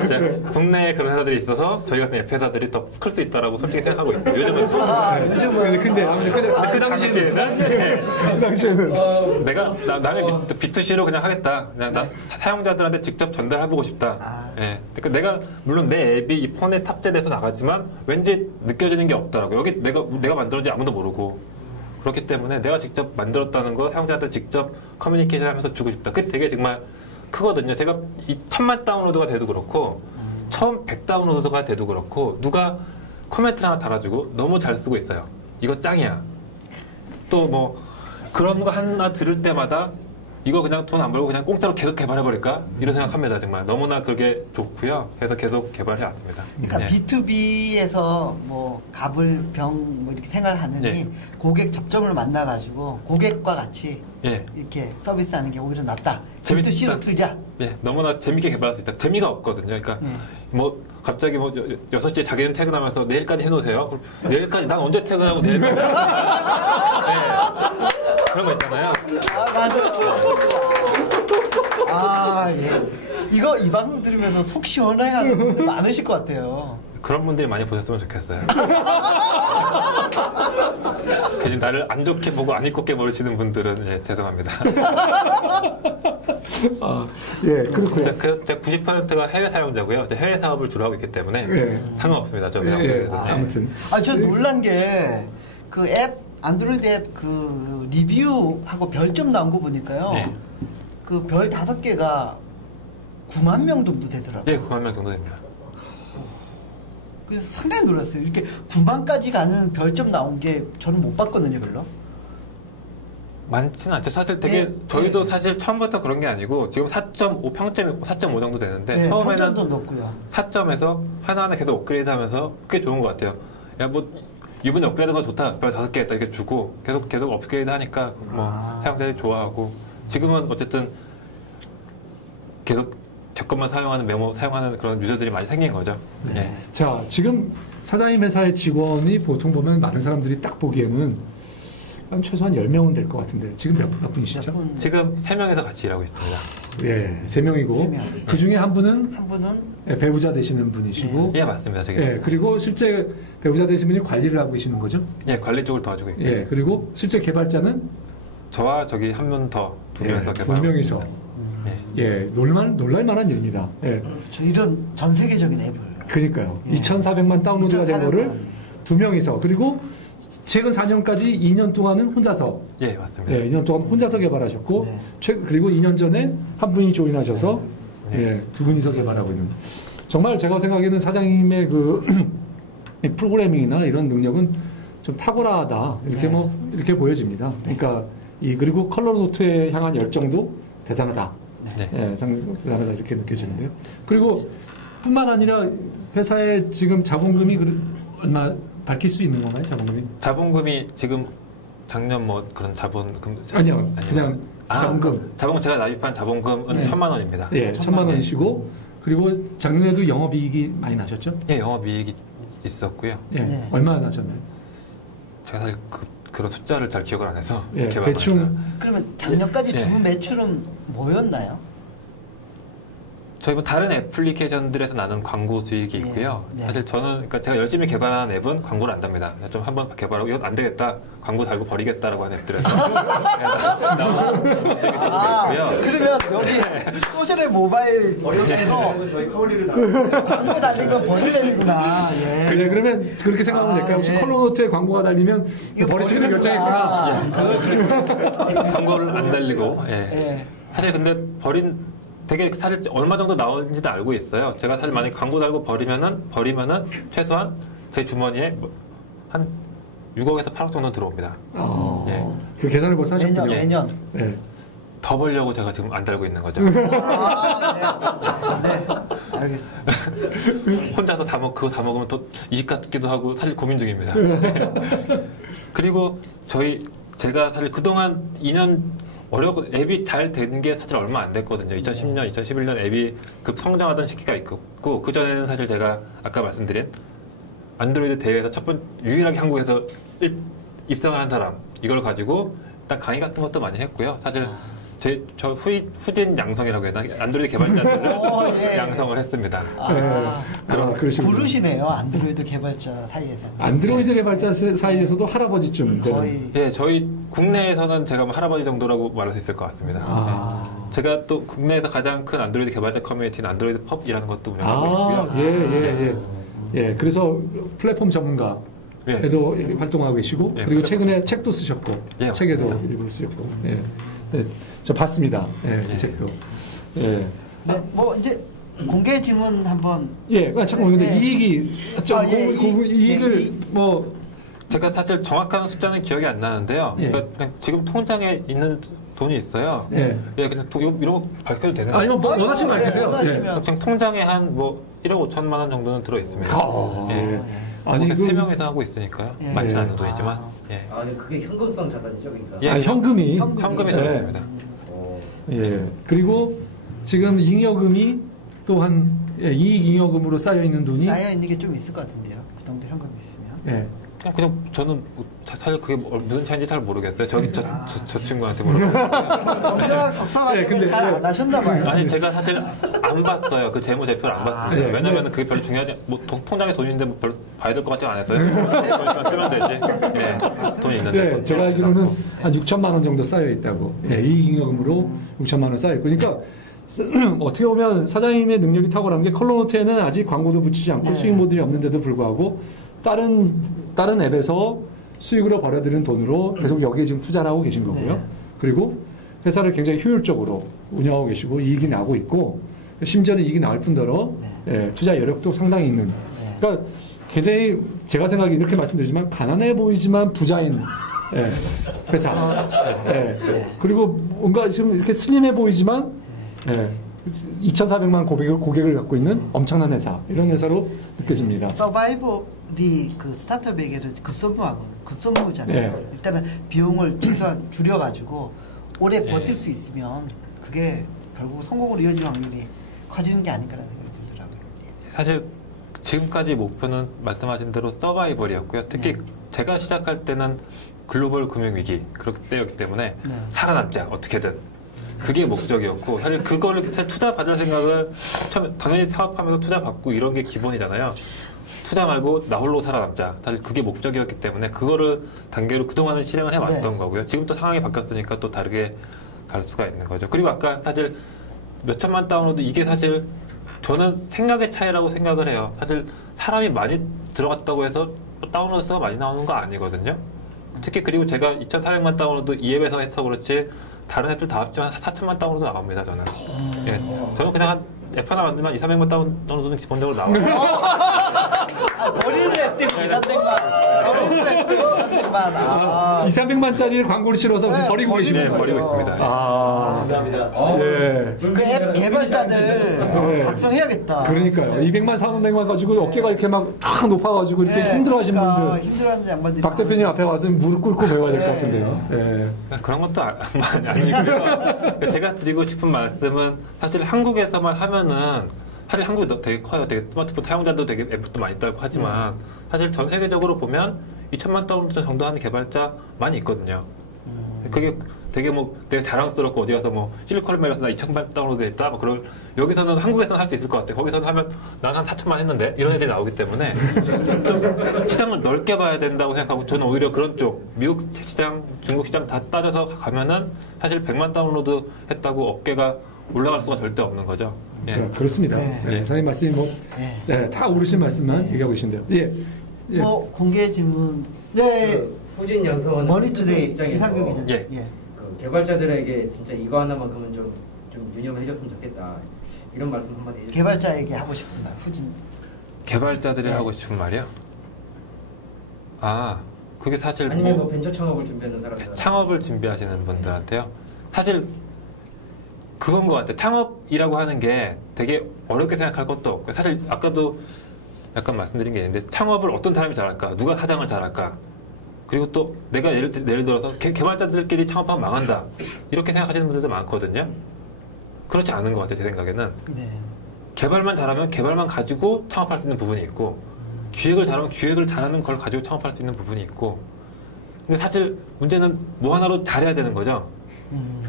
이제 국내에 그런 회사들이 있어서 저희 같은 F 회사들이 더 클 수 있다라고 솔직히 생각하고 있어요. 요즘은 그 당시에는 내가 남의 B2C로 그냥 하겠다. 그냥 나 사용자들한테 직접 전달해보고 싶다. 예. 그러니까 내가 물론 내 앱이 이 폰에 탑재돼서 나가지만 왠지 느껴지는 게 없더라고. 여기 내가 만들었는지 아무도 모르고. 그렇기 때문에 내가 직접 만들었다는 거 사용자한테 직접 커뮤니케이션 하면서 주고 싶다. 그게 되게 정말 크거든요. 제가 1000만 다운로드가 돼도 그렇고 처음 100 다운로드가 돼도 그렇고 누가 코멘트 하나 달아주고 너무 잘 쓰고 있어요. 이거 짱이야. 또 뭐 그런 거 하나 들을 때마다 이거 그냥 돈 안 벌고 그냥 공짜로 계속 개발해버릴까? 이런 생각합니다. 정말 너무나 그게 좋고요. 그래서 계속 개발해 왔습니다. 그러니까 B2B에서 뭐 갑을 병 뭐 이렇게 생활하느니 네. 고객 접점을 만나가지고 고객과 같이 예. 이렇게 서비스하는 게 오히려 낫다. 재밌다. B2C로 틀자. 예, 너무나 재밌게 개발할 수 있다. 재미가 없거든요. 그러니까 뭐 갑자기 뭐 6시에 자기는 퇴근하면서 내일까지 해놓으세요. 그럼 내일까지 난 언제 퇴근하고 내일까지 네. 그런 거 있잖아요. 맞아. 예. 이거 이 방송 들으면서 속 시원해하는 분들 많으실 것 같아요. 그런 분들이 많이 보셨으면 좋겠어요. 괜히 나를 안 좋게 보고 안 이쁘게 모르시는 분들은 예, 죄송합니다. 예, 그렇고요. 그래서 90%가 해외 사용자고요. 해외 사업을 주로 하고 있기 때문에 예. 상관없습니다. 저 아무튼. 저 놀란 게 그 앱 안드로이드 앱 그 리뷰하고 별점 나온 거 보니까요. 네. 그 별 5개가 9만 명 정도 되더라고요. 예, 9만 명 정도 됩니다. 그래서 상당히 놀랐어요. 이렇게 9만까지 가는 별점 나온 게 저는 못 봤거든요, 별로. 많지는 않죠. 사실 되게 네. 저희도 사실 처음부터 그런 게 아니고 지금 4.5 평점 4.5 정도 되는데 네, 처음에는 평점도 높고요. 4점에서 하나하나 계속 업그레이드하면서 그게 좋은 것 같아요. 야 뭐 이번에 업그레이드가 좋다. 별 5개 했다 이렇게 주고 계속 업그레이드 하니까 뭐 사용자들이 좋아하고 지금은 어쨌든 계속 제 것만 사용하는 메모 사용하는 그런 유저들이 많이 생긴 거죠. 네. 예. 자, 지금 사장님 회사의 직원이 보통 보면 많은 사람들이 딱 보기에는 한 최소한 10명은 될 것 같은데 지금 몇 분이시죠? 지금 3명에서 같이 일하고 있습니다. 예, 3명이고 세 명. 그 중에 한 분은 한 분은 예, 배우자 되시는 분이시고 예, 맞습니다. 저게. 예, 그리고 실제 배우자 되신 분이 관리를 하고 계시는 거죠? 예, 관리 쪽을 도와주고 있고. 예, 그리고 실제 개발자는 저와 저기 한 명 더 두 명이서 두 개발하고 명이서. 예. 예, 놀랄만한 일입니다. 예. 저 이런 전 세계적인 앱을. 그러니까요. 예. 2,400만 다운로드가 된 2,400만. 거를 두 명이서 그리고 최근 4년까지 2년 동안은 혼자서 예, 맞습니다. 예, 2년 동안 혼자서 개발하셨고 네. 그리고 2년 전에 한 분이 조인하셔서 네. 예, 두 분이서 개발하고 있는 정말 제가 생각에는 사장님의 그 이 프로그래밍이나 이런 능력은 좀 탁월하다 이렇게 네. 뭐 이렇게 보여집니다. 그러니까 그리고 컬러 노트에 향한 열정도 대단하다. 네. 예, 대단하다 이렇게 느껴지는데요. 그리고 뿐만 아니라 회사에 지금 자본금이 얼마 밝힐 수 있는 건가요? 자본금이 지금 작년 뭐 그런 자본금 아니요, 그냥 자본금. 자본금 제가 납입한 자본금은 네. 1,000만 원입니다. 예, 1,000만 원이시고 그리고 작년에도 영업이익이 많이 나셨죠? 예, 영업이익이 있었고요. 예, 네. 얼마나 나셨나요? 제가 사실 그런 숫자를 잘 기억을 안 해서 예, 개발을 대충 했어요. 그러면 작년까지 예. 주 매출은 뭐였나요? 저희 뭐 다른 애플리케이션들에서 나는 광고 수익이 있고요. 네. 사실 저는 그러니까 제가 열심히 개발한 앱은 광고를 안 답니다. 좀 한번 개발하고 이건 안 되겠다. 광고 달고 버리겠다라고 하는 앱들에서 나오는 수익이 조금 있고요. 그러면 여기 소셜의 모바일 이쪽에서 저희 카울리를 다 광고 달린 건 버리려는구나. 예. 그래, 그러면 그렇게 생각하면 될까요? 혹시 예. 컬러노트에 광고가 달리면 버리시기로 결정했구나. 광고를 안 달리고. 예. 예. 사실 근데 되게 사실 얼마 정도 나오는지도 알고 있어요. 제가 사실 만약에 광고 달고 버리면은 최소한 제 주머니에 한 6억에서 8억 정도 들어옵니다. 예. 그 계산을 벌써 하셨군요. 매년. 예. 더 벌려고 제가 지금 안 달고 있는 거죠. 아, 네. 네. 알겠습니다. 혼자서 그거 다 먹으면 더 이익 같기도 하고 사실 고민 중입니다. 그리고 제가 사실 그동안 2년 어렵고 앱이 잘 된 게 사실 얼마 안 됐거든요. 2010년, 2011년 앱이 급 성장하던 시기가 있고 그 전에는 사실 제가 아까 말씀드린 안드로이드 대회에서 유일하게 한국에서 입상을 한 사람 이걸 가지고 일단 강의 같은 것도 많이 했고요. 사실 저 후진 양성이라고 해야 되나? 안드로이드 개발자들을 예. 양성을 했습니다. 그러시군요. 부르시네요. 안드로이드 개발자 사이에서. 안드로이드 개발자 사이에서도 할아버지쯤 되는. 거의. 예, 저희 국내에서는 제가 뭐 할아버지 정도라고 말할 수 있을 것 같습니다. 예. 제가 또 국내에서 가장 큰 안드로이드 개발자 커뮤니티는 안드로이드 펍이라는 것도 운영하고 있고요. 예. 그래서 플랫폼 전문가. 에도 활동하고 계시고 예, 그리고 최근에 책도 쓰셨고 예, 책에도 일부 쓰셨고 예. 네, 저 봤습니다. 예, 이 책도. 예. 네, 뭐 이제 공개 질문 한번. 예, 잠깐 근데 예. 이익이 이익을 뭐 제가 사실 정확한 숫자는 기억이 안 나는데요. 예. 그러니까 그냥 지금 통장에 있는 돈이 있어요. 예. 예, 그냥 이런 거 밝혀도 되는 거예요? 아니면 뭐 원하시면 밝히세요. 원하시면. 그냥 통장에 한 뭐 1억 5천만 원 정도는 들어 있습니다. 예. 아니, 아니, 세 명이서 하고 있으니까요. 예. 많지는 않은 돈이지만. 예. 아, 근데 그게 현금성 자산이죠, 그러니까. 예. 아니, 현금이 현금이 예. 들어있습니다. 예. 그리고 지금 잉여금이 또한 이익 잉여금으로 쌓여 있는 돈이 쌓여 있는 게 좀 있을 것 같은데요. 그 정도 현금이 있으면. 예. 그냥 저는 사실 그게 무슨 차인지 잘 모르겠어요. 저 친구한테 물어보니까. 정작 석사가 예, 근데 잘안 하셨나 봐요. 아니 제가 사실 안 봤어요. 그 재무제표를 안 봤습니다. 예. 왜냐면 그게 별로 중요하지 뭐 통장에 돈이 있는데 뭐 별로 봐야 될 것 같지 않았어요. 쓰면 되지. 예. 돈이 있는데. 네, 제가 알기로는 한 6천만 원 정도 쌓여 있다고. 예, 이익 잉여금으로 6천만 원 쌓여 있고. 그러니까 어떻게 보면 사장님의 능력이 탁월한 게 컬러노트에는 아직 광고도 붙이지 않고 네. 수익 모델이 없는데도 불구하고 다른 앱에서 수익으로 벌어들인 돈으로 계속 여기에 지금 투자를 하고 계신 거고요. 네. 그리고 회사를 굉장히 효율적으로 운영하고 계시고 이익이 나고 있고 심지어는 이익이 나올 뿐더러 예, 투자 여력도 상당히 있는. 그러니까 굉장히 제가 생각에 이렇게 말씀드리지만 가난해 보이지만 부자인 예, 회사. 예. 그리고 뭔가 지금 이렇게 슬림해 보이지만 2,400만 고객을 갖고 있는 엄청난 회사. 이런 회사로 느껴집니다. 서바이벌이 그 스타트업에게는 급선무잖아요. 네. 일단은 비용을 최소한 줄여가지고 오래 버틸 수 있으면 그게 결국 성공으로 이어질 확률이 커지는 게 아닐까라는 생각이 들더라고요. 사실 지금까지 목표는 말씀하신 대로 서바이벌이었고요. 특히 제가 시작할 때는 글로벌 금융위기 그렇기 때문에 살아남자 어떻게든 그게 목적이었고 사실 그거를 투자 받을 생각을 처음에 당연히 사업하면서 투자 받고 이런 게 기본이잖아요. 투자 말고 나 홀로 살아남자. 사실 그게 목적이었기 때문에 그거를 단계로 그동안은 실행을 해왔던 네. 거고요. 지금 또 상황이 바뀌었으니까 또 다르게 갈 수가 있는 거죠. 그리고 아까 사실 몇 천만 다운로드 이게 사실 저는 생각의 차이라고 생각을 해요. 사실 사람이 많이 들어갔다고 해서 다운로드 수가 많이 나오는 거 아니거든요. 특히 그리고 제가 2,400만 다운로드 이 앱에서 해서 그렇지 다른 앱들 다 합치면 4천만 다운로드 나옵니다. 저는. 예. 저는 그냥 한 앱 하나 만들면 2, 300만 다운로드는 기본적으로 나와요. 머리를 냈더니 2,300만. 2, 300만짜리 광고를 실어서 네, 버리고 계시는 네, 거예요. 버리고 있습니다. 감사합니다. 예. 그 앱 개발자들 네. 각성해야겠다. 그러니까요. 진짜. 200만, 300만 가지고 어깨가 이렇게 막 쫙 높아가지고 이렇게 네, 힘들어하신 그러니까 분들. 힘들어하는 양반들이 박 대표님 앞에 와서 무릎 꿇고 배워야 될 것 네. 같은데요. 예. 그런 것도 아니고요. 제가 드리고 싶은 말씀은 사실 한국에서만 하면은 사실 한국이 되게 커요. 되게 스마트폰 사용자도 되게 앱도 많이 있다고 하지만 사실 전 세계적으로 보면 2천만 다운로드 정도 하는 개발자 많이 있거든요. 그게 되게 뭐 되게 자랑스럽고 어디 가서 뭐 실리콘밸리에서 나 2천만 다운로드 했다. 뭐 그럴 여기서는 한국에서는 할 수 있을 것 같아요. 거기서는 하면 난 한 4천만 했는데 이런 애들이 나오기 때문에 좀 시장을 넓게 봐야 된다고 생각하고 저는 오히려 그런 쪽 미국 시장, 중국 시장 다 따져서 가면은 사실 100만 다운로드 했다고 어깨가 올라갈 수가 절대 없는 거죠. 예. 그렇습니다. 네. 예, 선생님 말씀이 뭐, 네. 예, 다 오르신 말씀만 네. 얘기하고 계신데요. 예. 예. 뭐 공개 질문. 네. 그 후진 양성은 머니투데이 입장에서 이상규 기자. 예. 그 개발자들에게 진짜 이거 하나만큼은 좀 유념을 해줬으면 좋겠다. 이런 말씀 한마디 해주세요. 개발자에게 하고 싶은 말. 후진. 개발자들이 네. 하고 싶은 말이요? 아, 그게 사실 아니면 뭐 벤처 창업을 준비하는 사람들. 창업을 준비하시는 분들한테요. 사실 그건 것 같아요. 창업이라고 하는 게 되게 어렵게 생각할 것도 없고 사실 아까도 약간 말씀드린 게 있는데 창업을 어떤 사람이 잘할까? 누가 사장을 잘할까? 그리고 또 내가 예를 들어서 개발자들끼리 창업하면 망한다. 이렇게 생각하시는 분들도 많거든요. 그렇지 않은 것 같아요. 제 생각에는. 네. 개발만 잘하면 개발만 가지고 창업할 수 있는 부분이 있고 기획을 잘하면 기획을 잘하는 걸 가지고 창업할 수 있는 부분이 있고 근데 사실 문제는 뭐 하나로 잘해야 되는 거죠.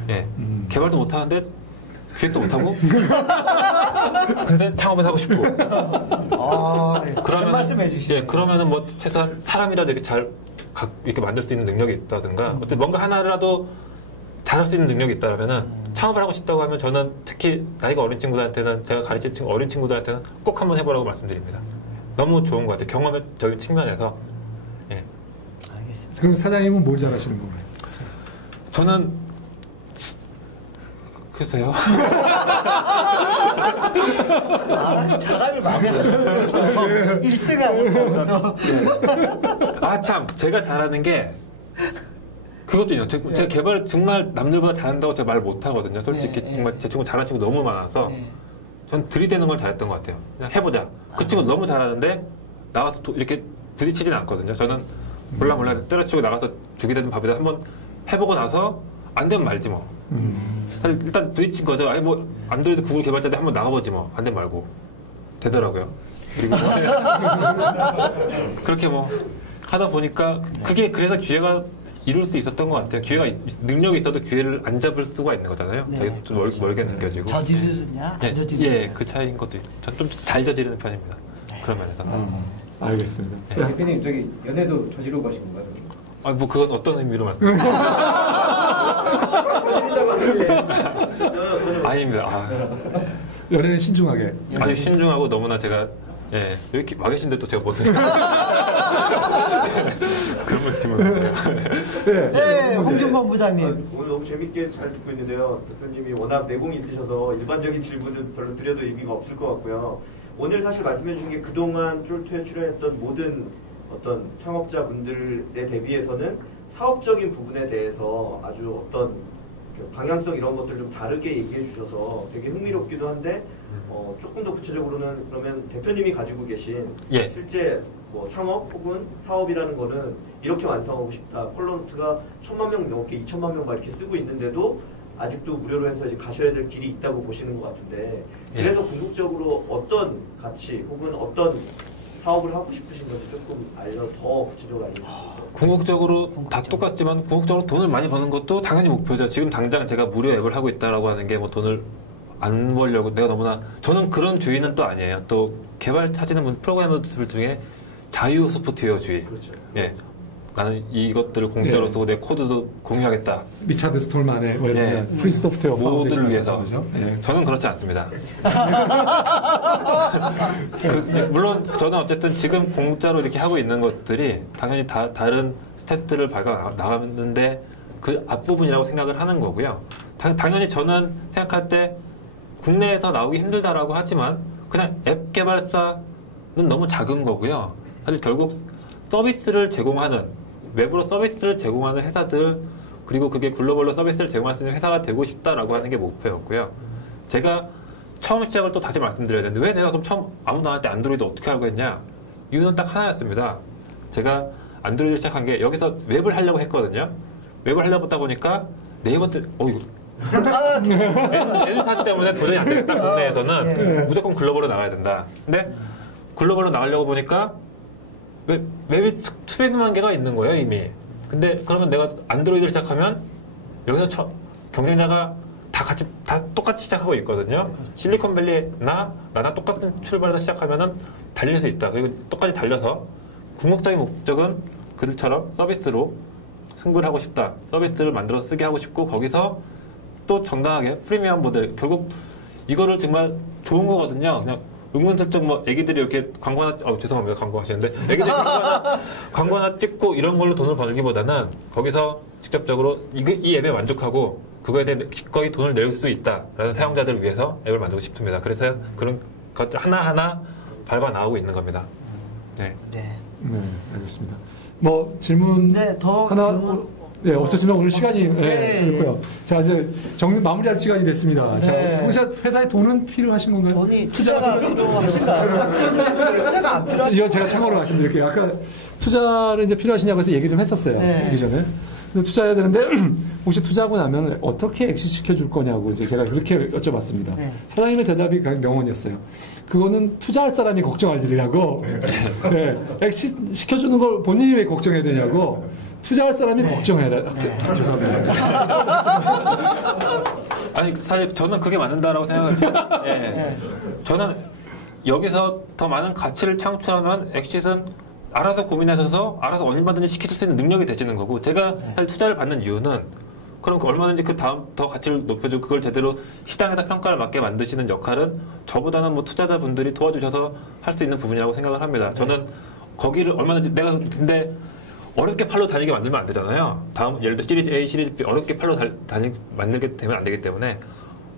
예. 개발도 못하는데 기획도 못하고 근데 창업은 하고 싶고 아, 그런 말씀해 주시네. 예, 그러면은 뭐 최소한 사람이라도 이렇게 이렇게 만들 수 있는 능력이 있다든가 어떤 뭔가 하나라도 잘할 수 있는 능력이 있다면은 창업을 하고 싶다고 하면 저는 특히 나이가 어린 친구들한테는 제가 가르친 어린 친구들한테는 꼭 한번 해보라고 말씀드립니다. 너무 좋은 것 같아요. 경험적인 측면에서. 예. 알겠습니다. 그럼 사장님은 뭘 잘하시는 건가요? 저는 글쎄요. 아, 자랑을 많이 하면서 1등 하셨다고. 아, 참. 제가 잘하는 게 그것도 있어요. 제가 개발 정말 남들보다 잘한다고 제가 말 못하거든요. 솔직히 네, 정말 제 친구 잘하는 친구 너무 많아서 네. 전 들이대는 걸 잘했던 것 같아요. 그냥 해보자. 그 친구 너무 잘하는데 나와서 이렇게 부딪히진 않거든요. 저는 몰라 때려치고 나가서 죽이 되든 밥이든 한번 해보고 나서 안 되면 말지 뭐. 사실 일단 부딪힌 거죠. 아니 뭐 안드로이드 구글 개발자들 한번 나가보지 뭐. 안 되면 말고. 되더라고요. 그리고 뭐 그렇게 뭐 하다 보니까 그게 그래서 기회가 이룰 수 있었던 것 같아요. 능력이 있어도 기회를 안 잡을 수가 있는 거잖아요. 네. 되게 좀 멀게 느껴지고. 저지르느냐, 안 저지르느냐. 예, 그 차이인 것도 좀 잘 저지르는 편입니다. 그런 면에서. 알겠습니다. 대표님 저기 연애도 저지르고 가신 건가요? 아, 뭐 그건 어떤 의미로 말씀하세요? 아닙니다. 연애는 신중하게. 아주 신중하고 너무나 제가 왜 이렇게 와 계신데 또 제가 무슨 그런 걸 느끼면 네, 홍준범 부장님. 오늘 너무 재밌게 잘 듣고 있는데요. 대표님이 워낙 내공이 있으셔서 일반적인 질문은 별로 드려도 의미가 없을 것 같고요. 오늘 사실 말씀해 주신 게 그동안 쫄투에 출연했던 모든 어떤 창업자분들에 대비해서는 사업적인 부분에 대해서 아주 어떤 방향성 이런 것들 좀 다르게 얘기해 주셔서 되게 흥미롭기도 한데 조금 더 구체적으로는 그러면 대표님이 가지고 계신 실제 뭐 창업 혹은 사업이라는 거는 이렇게 완성하고 싶다. 컬러노트가 1,000만 명 넘게 2,000만 명 막 이렇게 쓰고 있는데도 아직도 무료로 해서 이제 가셔야 될 길이 있다고 보시는 것 같은데 그래서 궁극적으로 어떤 가치 혹은 어떤 사업을 하고 싶으신 건지 조금 더 구체적으로 알려주세요. 궁극적으로 다 똑같지만 궁극적으로 돈을 많이 버는 것도 당연히 목표죠. 지금 당장 제가 무료 앱을 하고 있다라고 하는 게 뭐 돈을 안 보려고 내가 너무나 저는 그런 주의는 또 아니에요. 또 개발하시는 분 프로그래머들 중에 자유 소프트웨어주의. 그렇죠. 예. 나는 이것들을 공짜로 예. 쓰고 내 코드도 공유하겠다. 리차드 스톨만의 뭐 예. 프리 소프트웨어 모두를 위해서. 예. 저는 그렇지 않습니다. 물론 저는 어쨌든 지금 공짜로 이렇게 하고 있는 것들이 당연히 다른 스텝들을 밟아 나가는데 그 앞부분이라고 생각을 하는 거고요. 당연히 저는 생각할 때 국내에서 나오기 힘들다라고 하지만 그냥 앱 개발사는 너무 작은 거고요. 사실 결국 서비스를 제공하는 웹으로 서비스를 제공하는 회사들 그리고 그게 글로벌로 서비스를 제공할 수 있는 회사가 되고 싶다라고 하는 게 목표였고요. 제가 처음 시작을 또 다시 말씀드려야 되는데 왜 내가 그럼 처음 아무도 안 할 때 안드로이드 어떻게 알고 했냐? 이유는 딱 하나였습니다. 제가 안드로이드 시작한 게 여기서 웹을 하려고 했거든요. 웹을 하려고 하다 보니까 네이버 때 이거 N사 때문에 도저히 안 되겠다. 국내에서는 무조건 글로벌로 나가야 된다. 근데 글로벌로 나가려고 보니까 웹이 수백만 개가 있는 거예요, 이미. 근데 그러면 내가 안드로이드를 시작하면 여기서 경쟁자가 다 똑같이 시작하고 있거든요. 실리콘밸리나 나랑 똑같은 출발에서 시작하면은 달릴 수 있다. 그리고 똑같이 달려서 궁극적인 목적은 그들처럼 서비스로 승부를 하고 싶다. 서비스를 만들어서 쓰게 하고 싶고 거기서 또 정당하게 프리미엄 모델 결국 이거를 정말 좋은 거거든요. 그냥 은근슬쩍 뭐 애기들이 이렇게 광고 하나 죄송합니다. 광고 하시는데 애기들이 광고 하나 찍고 이런 걸로 돈을 벌기보다는 거기서 직접적으로 이 앱에 만족하고 그거에 대해 기꺼이 돈을 낼 수 있다라는 사용자들을 위해서 앱을 만들고 싶습니다. 그래서 그런 것들 하나하나 밟아 나오고 있는 겁니다. 네. 네. 네, 알겠습니다. 뭐 질문 더 하나 질문 네, 없으시면 오늘 시간이 네. 됐고요. 자, 이제 마무리할 시간이 됐습니다. 자, 회사에 돈은 필요하신 건가요? 돈이 투자가 필요하신가요? 투자가 안 필요하신 이건 제가 참고로 말씀드릴게요. 아까 투자를 이제 필요하시냐고 해서 얘기 좀 했었어요. 네. 오기 전에. 근데 투자해야 되는데 혹시 투자하고 나면 어떻게 엑시 시켜줄 거냐고 이제 제가 그렇게 여쭤봤습니다. 네. 사장님의 대답이 명언이었어요. 그거는 투자할 사람이 걱정할 일이라고. 네. 엑시 시켜주는 걸 본인이 왜 걱정해야 되냐고. 투자할 사람이 걱정해야 돼. 죄송합니다. 아니 사실 저는 그게 맞는다라고 생각을 해요. 네. 저는 여기서 더 많은 가치를 창출하면 엑싯은 알아서 고민하셔서 알아서 얼마든지 시킬 수 있는 능력이 되시는 거고 제가 사실 투자를 받는 이유는 그럼 얼마든지 그 다음 더 가치를 높여주고 그걸 제대로 시장에서 평가를 맞게 만드시는 역할은 저보다는 뭐 투자자분들이 도와주셔서 할 수 있는 부분이라고 생각을 합니다. 저는 거기를 얼마든지 내가 근데 어렵게 팔로 다니게 만들면 안 되잖아요. 다음 예를 들어 시리즈 A, 시리즈 B 어렵게 팔로 만들게 되면 안 되기 때문에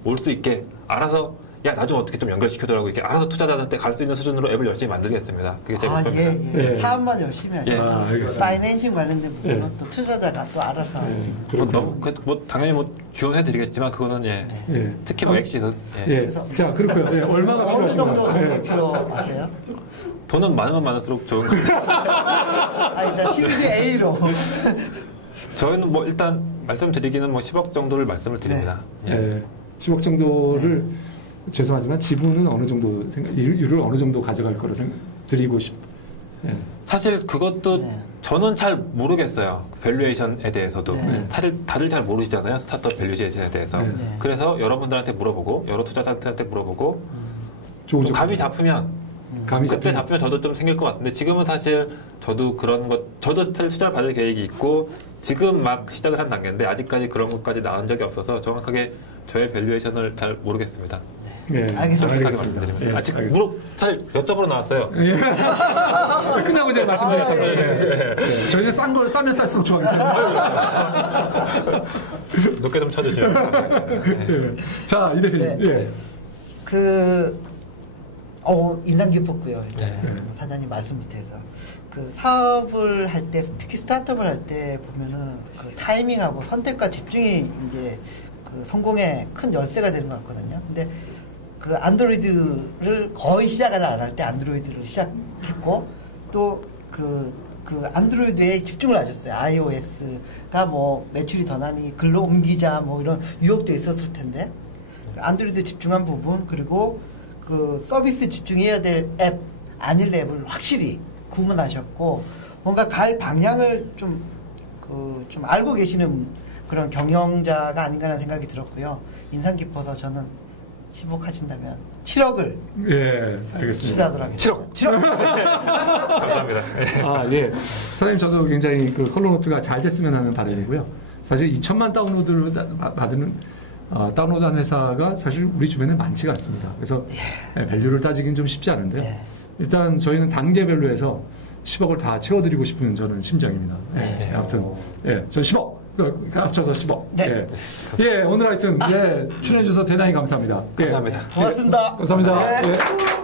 올 수 있게 알아서 야 나 좀 어떻게 좀 연결시켜달라고 이렇게 알아서 투자자한테 갈 수 있는 수준으로 앱을 열심히 만들겠습니다. 그게 제 목표입니다. 예. 사업만 열심히 하시고 파이낸싱 관련된 부분은 또 투자자가 또 알아서 할 수 있는. 뭐 당연히 뭐 지원해드리겠지만 그거는 특히 뭐 엑시는 자 그렇고요. 얼마나 어느 필요하신가요? 정도 돈이 필요하세요? 돈은 많으면 많을수록 좋은 거죠. 일단 시리즈 A로. 저희는 뭐 일단 말씀드리기는 뭐 10억 정도를 말씀을 드립니다. 10억 정도를 죄송하지만 지분은 어느 정도 이율을 어느 정도 가져갈 거로 드리고 사실 그것도 저는 잘 모르겠어요. 밸류에이션에 대해서도. 다들 잘 모르시잖아요. 스타트업 밸류에이션에 대해서. 그래서 여러분들한테 물어보고 여러 투자자한테 물어보고 감이 잡히면 그때 잡히면 저도 좀 생길 것 같은데 지금은 사실 저도 저도 사실 투자를 받을 계획이 있고 지금 막 시작을 한 단계인데 아직까지 그런 것까지 나온 적이 없어서 정확하게 저의 밸류에이션을 잘 모르겠습니다. 네, 알겠습니다. 아직 사실 여쭤보러 나왔어요. 끝나고 제가 말씀드렸잖아요. 저희는 싸면 쌀수록 좋아하겠죠. 높게 좀 쳐주시면. 자, 이 대표님. 인상 깊었고요. 사장님 말씀부터 해서. 사업을 할 때, 특히 스타트업을 할 때 보면은 타이밍하고 선택과 집중이 이제 성공에 큰 열쇠가 되는 것 같거든요. 근데 안드로이드를 거의 시작을 안 할 때 안드로이드를 시작했고, 또 안드로이드에 집중을 하셨어요. iOS가 뭐 매출이 더 나니 글로 옮기자 뭐 이런 유혹도 있었을 텐데, 안드로이드 집중한 부분, 그리고 서비스 집중해야 될 앱, 아닐 앱을 확실히 구분하셨고, 뭔가 갈 방향을 좀 알고 계시는 그런 경영자가 아닌가라는 생각이 들었고요. 인상 깊어서 저는 10억 하신다면 7억을 예, 알겠습니다. 투자하도록 하겠습니다. 7억. 감사합니다. 아, 예. 사장님, 저도 굉장히 그 컬러노트가 잘 됐으면 하는 바람이고요. 사실 2천만 다운로드를 받는, 다운로드한 회사가 사실 우리 주변에 많지가 않습니다. 그래서 밸류를 따지긴 좀 쉽지 않은데요. 네. 일단 저희는 단계별로 해서 10억을 다 채워드리고 싶은 저는 심정입니다. 예, 아무튼, 예, 전 10억. 합쳐서 10억. 네. 예, 오늘 하여튼, 예, 출연해주셔서 대단히 감사합니다. 예. 감사합니다. 고맙습니다. 감사합니다. 네. 예.